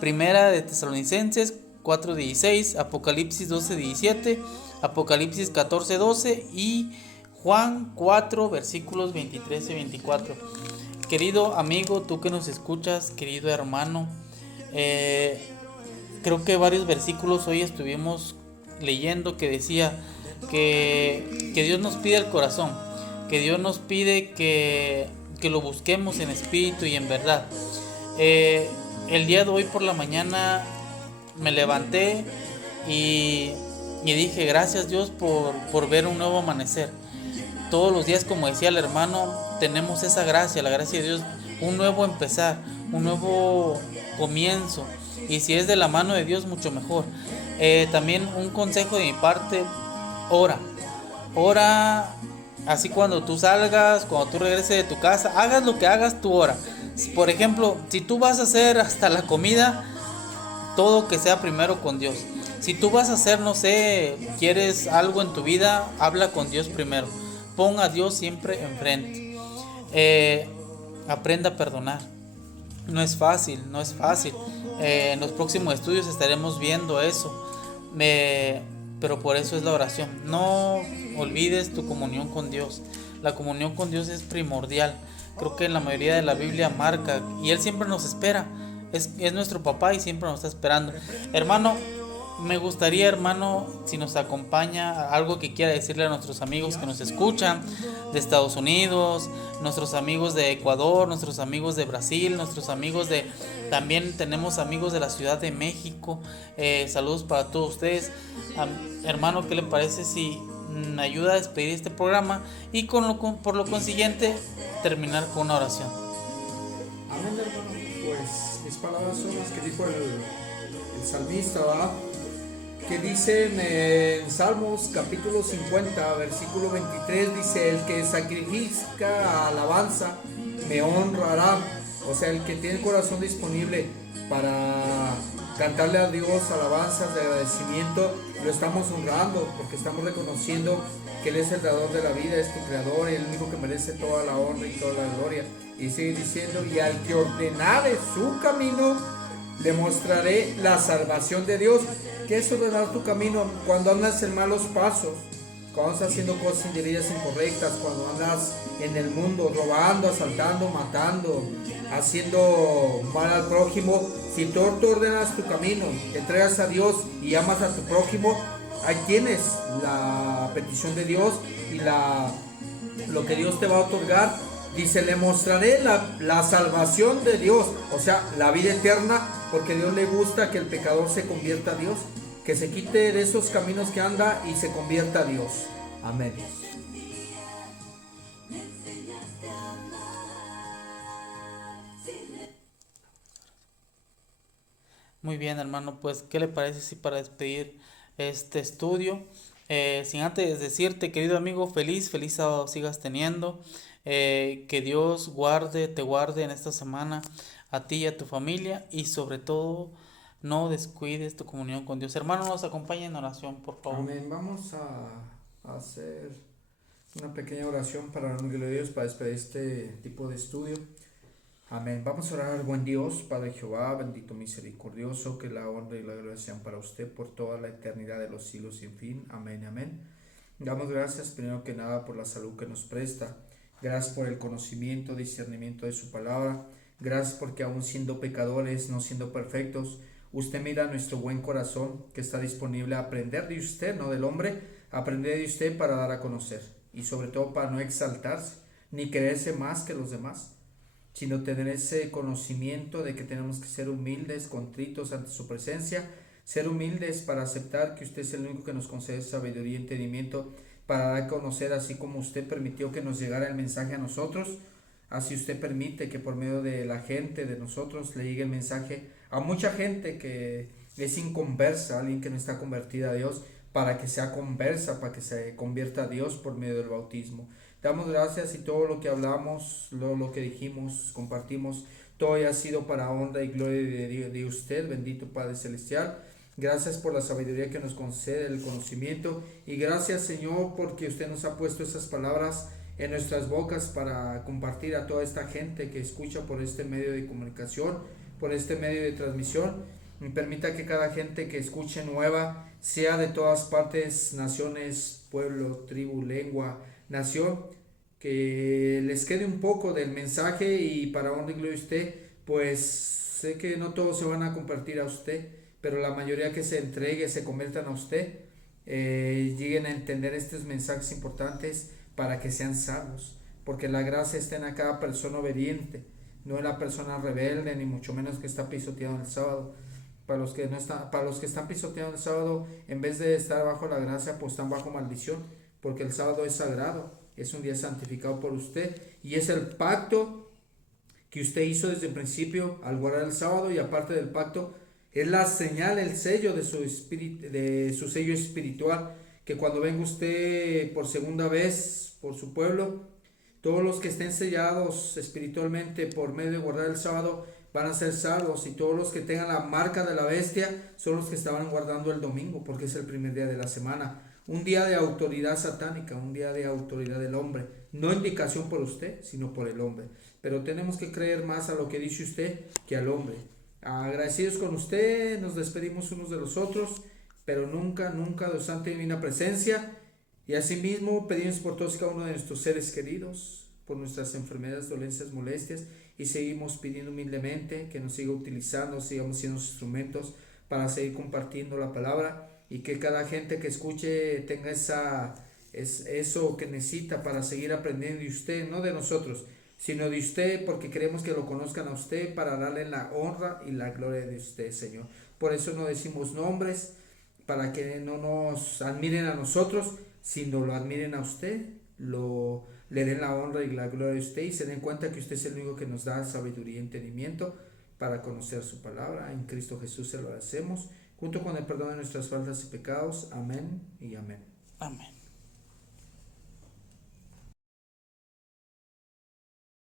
Primera de Tesalonicenses 4, 16, Apocalipsis 12, 17, Apocalipsis 14, 12 y Juan 4, versículos 23 y 24. Querido amigo, tú que nos escuchas, querido hermano, creo que varios versículos hoy estuvimos leyendo que decía que Dios nos pide el corazón, que Dios nos pide que lo busquemos en espíritu y en verdad. El día de hoy por la mañana me levanté y dije gracias Dios por ver un nuevo amanecer. Todos los días, como decía el hermano, tenemos esa gracia, la gracia de Dios, un nuevo empezar, un nuevo comienzo, y si es de la mano de Dios, mucho mejor. También un consejo de mi parte: ora, así cuando tú salgas, cuando tú regreses de tu casa, hagas lo que hagas, tú ora. Por ejemplo, si tú vas a hacer hasta la comida, todo que sea primero con Dios. Si tú vas a hacer, no sé, quieres algo en tu vida, habla con Dios primero. Pon a Dios siempre enfrente. Aprenda a perdonar. No es fácil. En los próximos estudios estaremos viendo eso. Pero por eso es la oración. No olvides tu comunión con Dios. La comunión con Dios es primordial. Creo que en la mayoría de la Biblia marca, y Él siempre nos espera. Es nuestro papá y siempre nos está esperando. Hermano, me gustaría, hermano, si nos acompaña, algo que quiera decirle a nuestros amigos que nos escuchan de Estados Unidos, nuestros amigos de Ecuador, nuestros amigos de Brasil, nuestros amigos de... También tenemos amigos de la Ciudad de México. Saludos para todos ustedes. Hermano, ¿qué le parece si ayuda a despedir este programa y por lo consiguiente terminar con una oración? Amén, hermano. Pues mis palabras son las que dijo el salmista, ¿verdad? Que dicen en Salmos capítulo 50, versículo 23, dice: el que sacrifica alabanza me honrará. O sea, el que tiene el corazón disponible para cantarle a Dios alabanzas de agradecimiento, lo estamos honrando, porque estamos reconociendo que Él es el dador de la vida, es tu creador, el único que merece toda la honra y toda la gloria. Y sigue diciendo: y al que ordenare su camino, le mostraré la salvación de Dios. ¿Qué es ordenar tu camino? Cuando andas en malos pasos, cuando andas haciendo cosas indebidas, incorrectas, cuando andas en el mundo robando, asaltando, matando, haciendo mal al prójimo. Si tú ordenas tu camino, te entregas a Dios y amas a tu prójimo, ahí tienes la petición de Dios y lo que Dios te va a otorgar. Dice: le mostraré la salvación de Dios, o sea, la vida eterna, porque a Dios le gusta que el pecador se convierta a Dios, que se quite de esos caminos que anda y se convierta a Dios. Amén. Muy bien, hermano, pues ¿qué le parece si para despedir este estudio, sin antes decirte, querido amigo, feliz sábado sigas teniendo, que Dios te guarde en esta semana a ti y a tu familia, y sobre todo no descuides tu comunión con Dios. Hermano, nos acompaña en oración, por favor. Amén. Vamos a hacer una pequeña oración para la gloria de Dios, para despedir este tipo de estudio. Amén. Vamos a orar. Buen Dios, Padre Jehová, bendito misericordioso, que la honra y la gloria sean para usted por toda la eternidad de los siglos sin fin. Amén, amén. Damos gracias primero que nada por la salud que nos presta. Gracias por el conocimiento, discernimiento de su palabra. Gracias porque aún siendo pecadores, no siendo perfectos, usted mira nuestro buen corazón que está disponible a aprender de usted, no del hombre, aprender de usted para dar a conocer. Y sobre todo para no exaltarse, ni creerse más que los demás, sino tener ese conocimiento de que tenemos que ser humildes, contritos ante su presencia, ser humildes para aceptar que usted es el único que nos concede sabiduría y entendimiento para dar a conocer, así como usted permitió que nos llegara el mensaje a nosotros, así usted permite que por medio de la gente, de nosotros, le llegue el mensaje a mucha gente que es inconversa, alguien que no está convertida a Dios, para que sea conversa, para que se convierta a Dios por medio del bautismo. Damos gracias y todo lo que hablamos, lo que dijimos, compartimos, todo ha sido para honra y gloria de usted, bendito Padre Celestial. Gracias por la sabiduría que nos concede, el conocimiento. Y gracias, Señor, porque usted nos ha puesto esas palabras en nuestras bocas para compartir a toda esta gente que escucha por este medio de comunicación, por este medio de transmisión. Y permita que cada gente que escuche nueva sea de todas partes, naciones, pueblo, tribu, lengua, nación, que les quede un poco del mensaje y para honra y gloria de usted, pues sé que no todos se van a compartir a usted, pero la mayoría que se entregue, se conviertan a usted, lleguen a entender estos mensajes importantes para que sean salvos, porque la gracia está en cada persona obediente, no en la persona rebelde, ni mucho menos que está pisoteando el sábado. Para los que no están, para los que están pisoteando el sábado, en vez de estar bajo la gracia, pues están bajo maldición, porque el sábado es sagrado, es un día santificado por usted y es el pacto que usted hizo desde el principio al guardar el sábado, y aparte del pacto es la señal, el sello de su espíritu, de su sello espiritual, que cuando venga usted por segunda vez por su pueblo, todos los que estén sellados espiritualmente por medio de guardar el sábado van a ser salvos, y todos los que tengan la marca de la bestia son los que estaban guardando el domingo, porque es el primer día de la semana, un día de autoridad satánica, un día de autoridad del hombre, no indicación por usted, sino por el hombre. Pero tenemos que creer más a lo que dice usted que al hombre. Agradecidos con usted, nos despedimos unos de los otros, pero nunca, nunca de su santa y divina presencia. Y asimismo pedimos por todos y cada uno de nuestros seres queridos, por nuestras enfermedades, dolencias, molestias, y seguimos pidiendo humildemente que nos siga utilizando, sigamos siendo instrumentos para seguir compartiendo la palabra, y que cada gente que escuche tenga eso que necesita para seguir aprendiendo de usted, no de nosotros, sino de usted, porque queremos que lo conozcan a usted para darle la honra y la gloria de usted, Señor. Por eso no decimos nombres, para que no nos admiren a nosotros, sino lo admiren a usted, le den la honra y la gloria a usted, y se den cuenta que usted es el único que nos da sabiduría y entendimiento para conocer su palabra. En Cristo Jesús se lo hacemos, junto con el perdón de nuestras faltas y pecados. Amén y amén. Amén.